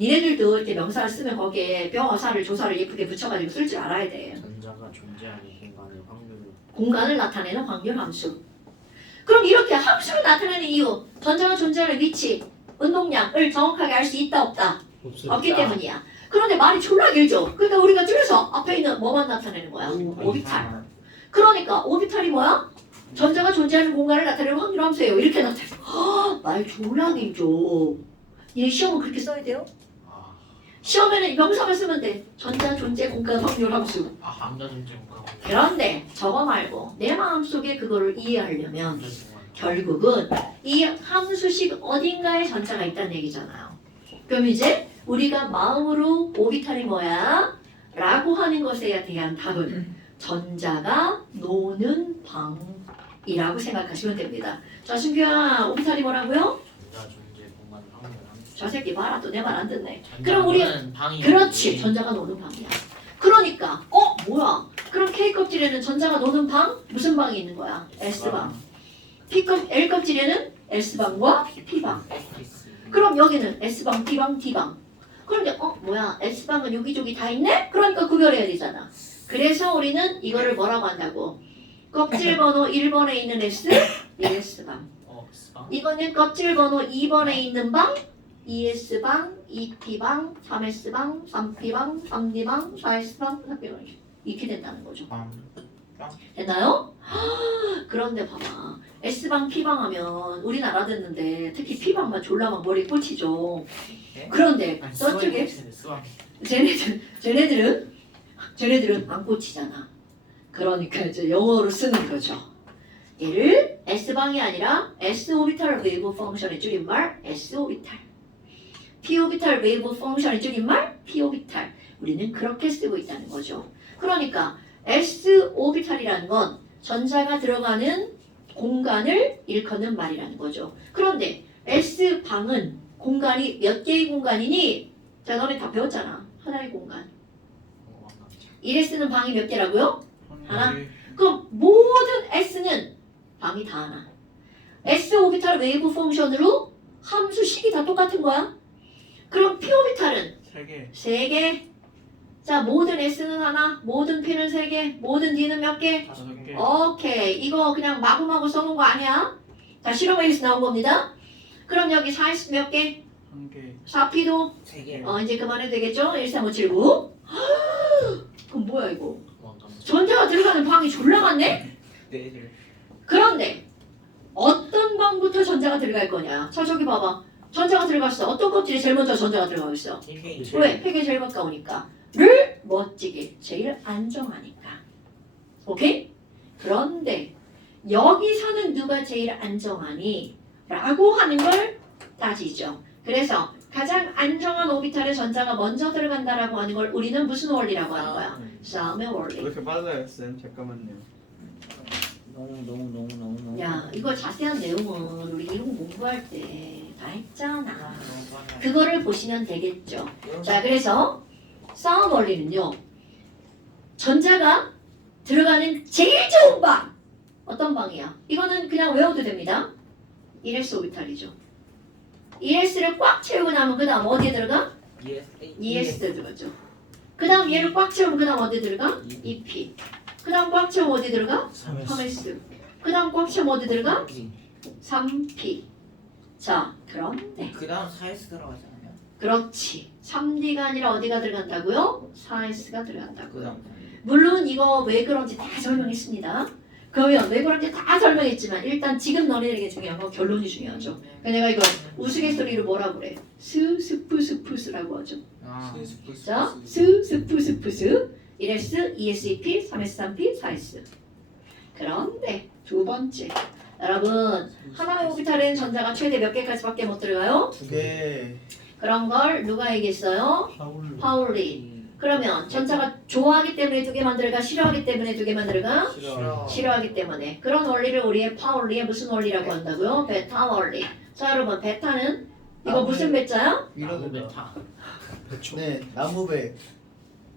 니네들도 이렇게 명사를 쓰면 거기에 뼈어사를 조사를 예쁘게 붙여가지고 쓸 줄 알아야 돼. 전자가 존재하는 공간의 확률을 공간을 나타내는 확률 함수. 그럼 이렇게 함수를 나타내는 이유, 전자가 존재하는 위치, 운동량을 정확하게 알 수 있다 없다? 없기 때문이야. 그런데 말이 졸라 길죠. 그러니까 우리가 줄여서 앞에 있는 뭐만 나타내는 거야? 오비탈. 그러니까 오비탈이 뭐야? 전자가 존재하는 공간을 나타내는 확률 함수예요. 이렇게 나타내. 말 졸라 길죠. 얘 시험은 그렇게 써야 돼요? 아, 시험에는 명사만 쓰면 돼. 전자 존재 공간 확률 함수. 전자 존재 공간 그런데 저거 말고 내 마음속에 그거를 이해하려면 전자 공간 결국은 이 함수식 어딘가에 전자가 있다는 얘기잖아요. 그럼 이제 우리가 마음으로 오비탈이 뭐야? 라고 하는 것에 대한 답은 전자가 노는 방이라고 생각하시면 됩니다. 자, 신규야, 오비탈이 뭐라고요? 전자 존재 공간의 확률 함수. 저 새끼 봐라, 또 내 말 안 듣네. 전자 그럼 우리 노는 방이 그렇지, 전자가 노는 방이야. 그러니까 뭐야? 그럼 K 껍질에는 전자가 노는 방? 무슨 방이 있는 거야? S방. L 껍질에는 S방과 P방. 그럼 여기는 S방, B방, D방. 그런데 뭐야? S방은 여기저기 다 있네? 그러니까 구별해야 되잖아. 그래서 우리는 이거를 뭐라고 한다고? 껍질 번호 1번에 있는 S, ES방. S방 이거는 껍질 번호 2번에 있는 방, ES방, EP방, 3S방, 3P방, 3D방, 4S방, 4P방 이렇게 된다는 거죠. 됐나요? 그런데 봐봐. S방, P방 하면 우리나라 됐는데 특히 P방만 졸라만 머리 꽂히죠. 그런데 저쪽에 스방 쟤네들은 안 꽂히잖아. 그러니까 이제 영어로 쓰는 거죠. 얘를 S방이 아니라 S-오비탈 웨이브 펑션의 줄임말 S-오비탈. P-오비탈 웨이브 펑션의 줄임말 P-오비탈. 우리는 그렇게 쓰고 있다는 거죠. 그러니까 S-오비탈이라는 건 전자가 들어가는 공간을 일컫는 말이라는 거죠. 그런데 S방은 공간이 몇 개의 공간이니? 자, 너네 다 배웠잖아. 하나의 공간. 1에 쓰는 방이 몇 개라고요? 하나. 그럼 모든 S는 방이 다 하나. S-오비탈 웨이브 펑션으로 함수식이 다 똑같은 거야. 그럼 P-오비탈은 3개 3개. 자, 모든 S는 하나, 모든 P는 3개, 모든 D는 몇 개? 5개 오케이. 이거 그냥 마구마구 써놓은 거 아니야? 자, 실험에서 나온 겁니다. 그럼 여기 4S 몇 개? 1개 4P도? 3개. 이제 그만해도 되겠죠? 13579. 그럼 뭐야 이거? 전자가 들어가는 방이 졸라 많네? 네 그런데 어떤 방부터 전자가 들어갈 거냐? 자, 저기 봐봐. 전자가 들어갔어. 어떤 껍질에 제일 먼저 전자가 들어가고 있어? 왜? 팩에 제일 가까우니까. 를 멋지게 제일 안정하니까. 오케이? 그런데 여기서는 누가 제일 안정하니? 라고 하는 걸 따지죠. 그래서 가장 안정한 오비탈에 전자가 먼저 들어간다라고 하는 걸 우리는 무슨 원리라고 하는 거야? 싸움의 왜 원리. 이렇게 빨라요 쌤? 잠깐만요 너무. 야, 이거 자세한 내용은 우리 이론 공부할 때 다 했잖아. 너무 빨라요. 그거를 보시면 되겠죠. 이런 자, 그래서 싸움 원리는요. 전자가 들어가는 제일 좋은 방. 어떤 방이야? 이거는 그냥 외워도 됩니다. 1s 오비탈이죠. 1s를 꽉 채우고 나면 그 다음 어디에 들어가? ES 들어가죠. 그 다음 얘를 꽉 채우면 그 다음 어디 들어가? EP. 그 다음 꽉 채우면 어디 들어가? 3s. 그 다음 꽉 채우면 어디 들어가? 3p. 자, 그런데 그 다음 4S 들어가잖아요. 그렇지. 3D가 아니라 어디가 들어간다고요? 4S가 들어간다고요. 그 다음 물론 이거 왜 그런지 다 설명했습니다. 그러면 왜 그런지 다 설명했지만 일단 지금 너네들에게 중요한 건 결론이 중요하죠. 그러니까 내가 이거 우스갯소리로 뭐라 그래? 스푸스푸스라고 하죠. 아, 자, 스푸스푸스 1S, 2SEP, 3S, 3P, 4S. 그런데 두 번째 여러분 하나의 오비탈엔 전자가 최대 몇 개까지밖에 못 들어가요? 2개. 그런 걸 누가 얘기했어요? 파울로. 파울리. 그러면 전자가 좋아하기 때문에 2개만 들어가 싫어하기 때문에 2개만 들어가? 싫어. 싫어하기 때문에 그런 원리를 우리의 파울리의 무슨 원리라고 한다고요? 베타 원리. 자 여러분 베타는 이거 무슨 배자야? 밀어도 돼. 베타. 네, 나무배.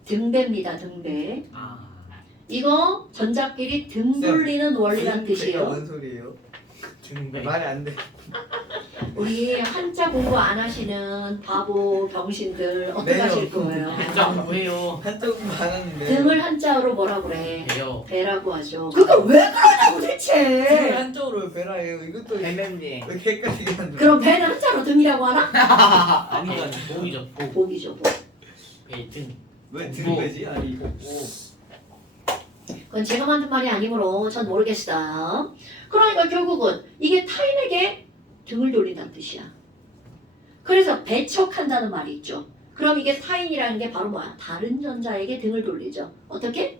등배입니다. 등배. 아. 이거 전자끼리 등 돌리는 원리란 뜻이에요. 뭔 소리예요? 등배. 말이 안 돼. 우리 한자 공부 안 하시는 바보 병신들 어떻게 네요. 하실 거예요? 한자 뭐예요? 한쪽 많았는데. 등을 한자어로 뭐라 그래? 배요. 배라고 하죠. 그거 왜 그러냐고 대체? 한쪽으로 배라예요. 이것도 MMD. 왜 헷갈리게 만들어? 그럼 배는 한자로 등이라고 하나? 아니면 복이죠. 복. 복이죠 복. 배 등. 왜 등배지? 아니 이거. 그건 제가 만든 말이 아니므로 전 모르겠어요. 그러니까 결국은 이게 타인에게 등을 돌린다는 뜻이야. 그래서 배척한다는 말이 있죠. 그럼 이게 타인이라는 게 바로 뭐야? 다른 전자에게 등을 돌리죠. 어떻게?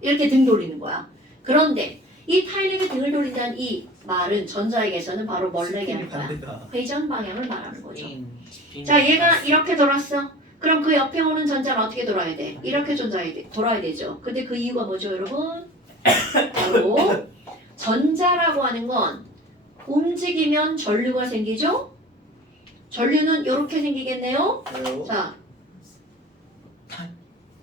이렇게 등 돌리는 거야. 그런데 이 타인에게 등을 돌린다는 이 말은 전자에게서는 바로 뭘 얘기하는 거야? 반대다. 회전 방향을 말하는 거죠. 빈. 자, 얘가 이렇게 돌았어. 그럼 그 옆에 오는 전자는 어떻게 돌아야 돼? 이렇게 돌아야 되죠. 근데 그 이유가 뭐죠, 여러분? 바로 전자라고 하는 건 움직이면 전류가 생기죠? 전류는 이렇게 생기겠네요? 왜요? 자,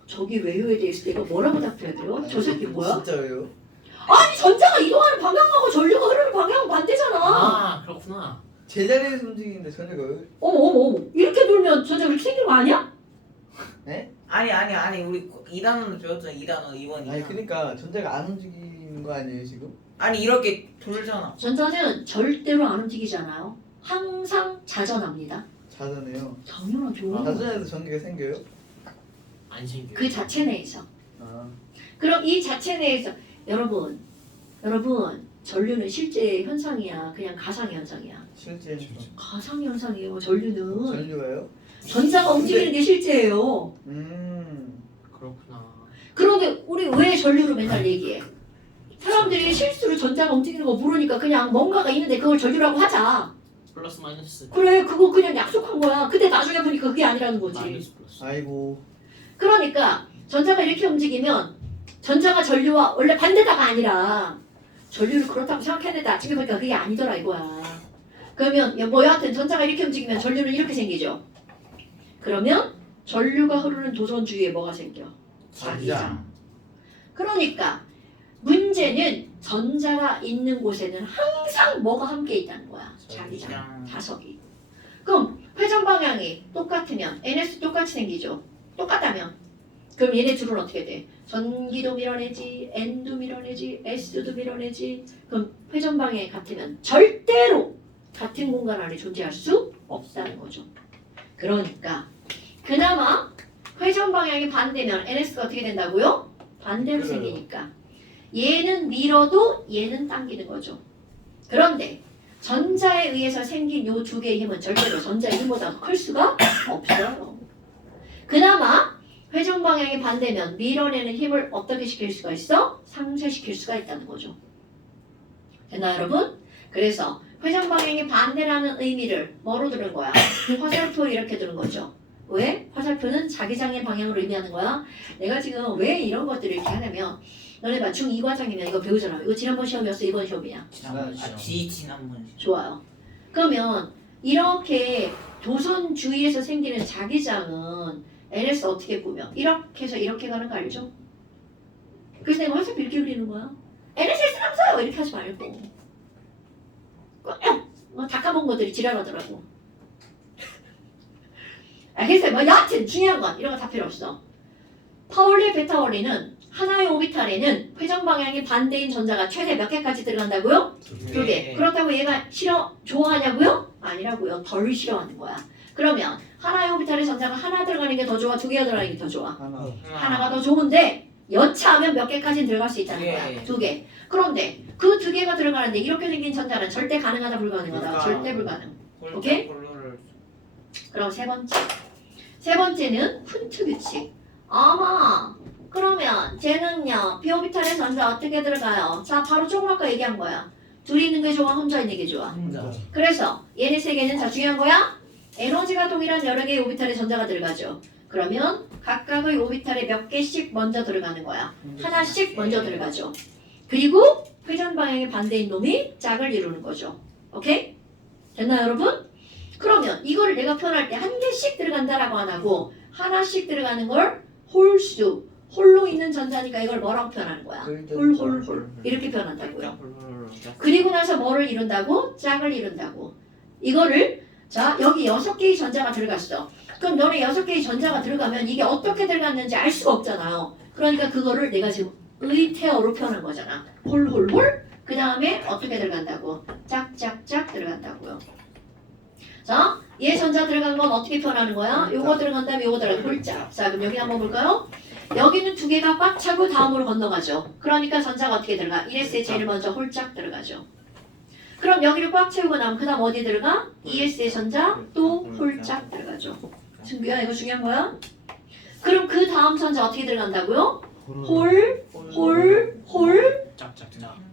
저기 외워야 돼 있을 때 이거 뭐라고 답해야 돼요? 저 새끼 뭐야? 진짜 왜요? 아니, 전자가 이동하는 방향하고 전류가 흐르는 방향은 반대잖아. 아 그렇구나. 제자리에서 움직이는데 전혀가 왜? 어머, 이렇게 돌면 전자가 이렇게 생긴 거 아니야? 아니 우리 2단원을 배웠잖아. 2단원 2번 아니 그러니까 전자가 안 움직이는 거 아니에요 지금? 아니 이렇게 돌잖아. 전자는 절대로 안 움직이잖아요. 항상 자전합니다. 자전해요. 당연하죠. 자전에도 전기가 생겨요? 안 생겨. 그 자체 내에서. 아. 그럼 이 자체 내에서 여러분 전류는 실제 현상이야, 그냥 가상 현상이야. 실제 가상 현상이에요. 전류는 전류가요? 전자가 움직이는 게 실제예요. 그렇구나. 그런데 우리 왜 전류를 맨날 얘기해? 사람들이 실수로 전자가 움직이는 거 모르니까 그냥 뭔가가 있는데 그걸 전류라고 하자. 플러스 마이너스. 그래, 그거 그냥 약속한 거야. 근데 나중에 보니까 그게 아니라는 거지. 마이너스 플러스. 아이고. 그러니까 전자가 이렇게 움직이면 전자가 전류와 원래 반대다가 아니라 전류를 그렇다고 생각했는데 아침에 보니까 그게 아니더라 이거야. 그러면 뭐 여하튼 전자가 이렇게 움직이면 전류는 이렇게 생기죠. 그러면 전류가 흐르는 도선 주위에 뭐가 생겨? 자기장. 그러니까 문제는 전자가 있는 곳에는 항상 뭐가 함께 있다는 거야. 자기장, 자석이. 그럼 회전 방향이 똑같으면 NS 똑같이 생기죠. 똑같다면 그럼 얘네 둘은 어떻게 돼? 전기도 밀어내지, N도 밀어내지, S도 밀어내지. 그럼 회전 방향이 같으면 절대로 같은 공간 안에 존재할 수 없다는 거죠. 그러니까 그나마 회전 방향이 반대면 NS가 어떻게 된다고요? 반대로 그래요. 생기니까 얘는 밀어도 얘는 당기는 거죠. 그런데 전자에 의해서 생긴 요 두 개의 힘은 절대로 전자의 힘보다 더 클 수가 없어요. 그나마 회전 방향이 반대면 밀어내는 힘을 어떻게 시킬 수가 있어? 상쇄시킬 수가 있다는 거죠. 됐나요, 여러분? 그래서 회전 방향이 반대라는 의미를 뭐로 들은 거야? 화살표 이렇게 들은 거죠. 왜? 화살표는 자기장의 방향을 의미하는 거야. 내가 지금 왜 이런 것들을 이렇게 하냐면 너네 봐 중2 과정이면 이거 배우잖아. 이거 지난번 시험이었어 이번 시험이야. 지난번 지난번 좋아요. 그러면 이렇게 도선 주위에서 생기는 자기장은 NS 어떻게 꾸며? 이렇게 해서 이렇게 가는 거 알죠? 그래서 내가 화살표 이렇게 그리는 거야. NSS 남서요 이렇게 하지 말고. 다 까먹은 것들이 지랄하더라고. 알겠어요? 뭐 여하튼 중요한 건 이런 거 다 필요 없어. 파울리 베타올리는 하나의 오비탈에는 회전 방향이 반대인 전자가 최대 몇 개까지 들어간다고요? 2개. 그렇다고 얘가 좋아하냐고요? 아니라고요. 덜 싫어하는 거야. 그러면 하나의 오비탈의 전자가 하나 들어가는 게 더 좋아? 2개가 들어가는 게 더 좋아? 하나가 더 좋은데 여차하면 몇 개까지는 들어갈 수 있다는 거야. 2개. 그런데 그 2개가 들어가는데 이렇게 생긴 전자는 절대 가능하다 불가능하다? 절대 불가능. 오케이? 그럼 세 번째는 훈트 규칙. 아마 그러면 쟤는요 비오비탈의 전자 어떻게 들어가요? 자 바로 조금 아까 얘기한 거야. 둘이 있는 게 좋아? 혼자 있는 게 좋아? 그래서 얘네 세 개는 자 중요한 거야? 에너지가 동일한 여러 개의 오비탈의 전자가 들어가죠. 그러면 각각의 오비탈에 몇 개씩 먼저 들어가는 거야. 하나씩 먼저 들어가죠. 그리고 회전 방향의 반대인 놈이 짝을 이루는 거죠. 오케이? 됐나요 여러분? 그러면 이거를 내가 표현할 때 한 개씩 들어간다라고 안 하고 하나씩 들어가는 걸 홀수, 홀로 있는 전자니까 이걸 뭐라고 표현하는 거야? 홀 이렇게 표현한다고요. 그리고 나서 뭐를 이룬다고? 짝을 이룬다고. 이거를 자 여기 6개의 전자가 들어갔어. 그럼 너네 6개의 전자가 들어가면 이게 어떻게 들어갔는지 알 수가 없잖아요. 그러니까 그거를 내가 지금 의태어로 표현한 거잖아. 홀 그 다음에 어떻게 들어간다고? 짝짝짝 들어간다고요. 자, 얘 전자 들어간 건 어떻게 표현하는 거야? 요거 들어간 다음에 요거 들어간 홀짝. 자, 그럼 여기 한번 볼까요? 여기는 2개가 꽉 차고 다음으로 건너가죠. 그러니까 전자가 어떻게 들어가? 1S에 제일 먼저 홀짝 들어가죠. 그럼 여기를 꽉 채우고 나면 그 다음 어디 들어가? 2S의 전자 또 홀짝 들어가죠. 승규야 이거 중요한 거야? 그럼 그 다음 전자 어떻게 들어간다고요? 홀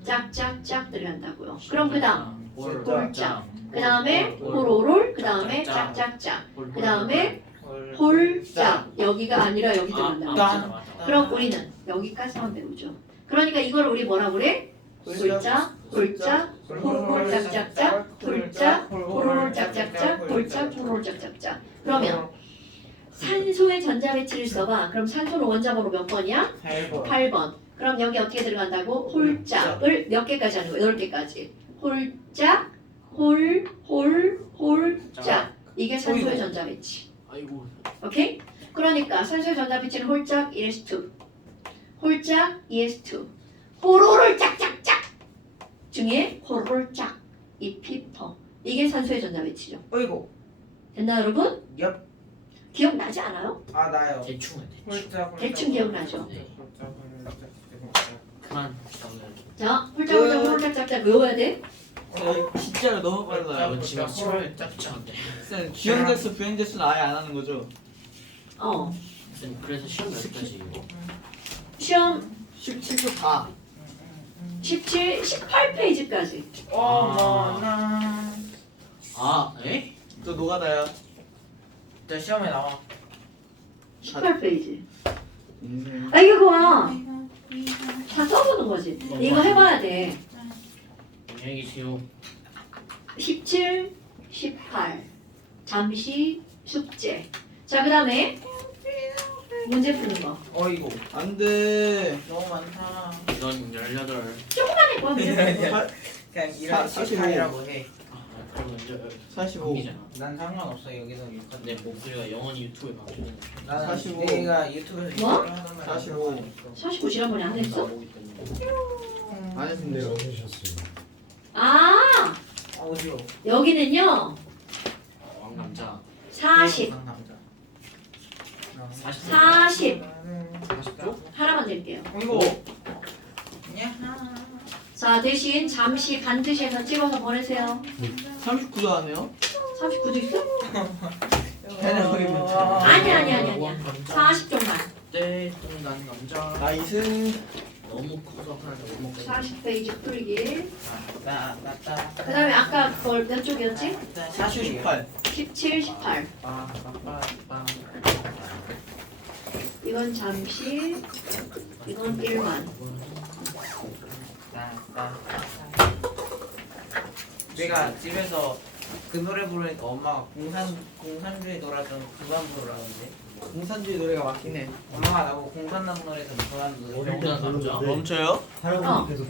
짝짝짝 들어간다고요. 그럼 그 다음 홀짝. 그 다음에 홀 그 다음에 짝짝짝. 그 다음에 홀짝. 여기가 아니라 여기 들어간다. 그럼 우리는 여기까지만 배우죠. 그러니까 이걸 우리 뭐라 그래? 홀짝, 홀짝, 홀 짝짝짝, 홀짝, 홀 짝짝짝, 홀짝, 홀 짝짝짝. 그러면 산소의 전자 배치를 써봐. 그럼 산소는 원자번호 몇 번이야? 8번. 그럼 여기 어떻게 들어간다고? 홀짝을 몇 개까지 하는 거야? 8개까지. 홀짝, 홀짝. 이게 산소의 전자 배치. 아이고. 오케이? 그러니까 산소의 전자 배치는 홀짝 1s2, 홀짝 2s2, 호로를 짝짝짝 중에 호로를 짝, 이 피퍼. 이게 산소의 전자 배치죠. 어이구. 됐나 여러분? 엽. 기억나지 않아요? 아 나요. 대충 해. 대충 기억나죠? 네. 그만 봅시다 오늘. 자, 홀짝 짝짝 외워야 돼? 진짜로 너무 빨라요. 이거 지금 7월 짝짝한데. 쌤 주행대수 부행대수는 아예 안 하는 거죠? 쌤 그래서 시험 몇 가지 이거? 시험 17초 다. 17, 18페이지까지. 어머나. 아, 에? 또 노가다요. 저 시험에 나와. 18페이지. 인생. 아 이거 봐. 다 써보는 거지. 이거 해봐야 돼. 안녕히 계세요. 17, 18. 잠시 숙제. 자, 그 다음에 문제 푸는 거. 어이구. 안 돼. 너무 많다. 이건 18. 조금만 해봐. 문제 푸는 거. 그냥 이런 14이라고 해. 그러면 이제 45. 이잖아. 난 상관없어 여기서 유튜브. 근데 목소리가 영원히 유튜브에 방송되는 나는 45. 내가 유튜브에서 뭐? 유튜브를 하던 말 45. 49 지난번에 안 했어? 나오기 때문에. 안 했는데요. 아, 어디로? 여기는요. 왕남자 40. 남자. 40. 40조? 하나만 드릴게요. 어이구. 야하. 자, 대신 잠시 반드시 해서 찍어서 보내세요. 39도 하네요. 39도 있어? 걔네 거의 몇 아니야. 40쪽만. 떼뚱난 남자. 나이스. 너무 커서 하나 못 먹고. 40페이지 풀기. 나나나. 그 다음에 아까 그걸 몇 쪽이었지? 48. 17, 18. 이거 이건 잠시, 이건 1만. 내가 집에서 그 노래 부르니까 엄마가 공산주의 노래 좀 그만 부르라는데. 공산주의 노래가 맞긴 해. 엄마가 나보고 공산당 노래 좀 그만 부르라고. 영단 남자. 멈춰요? 할아버지께서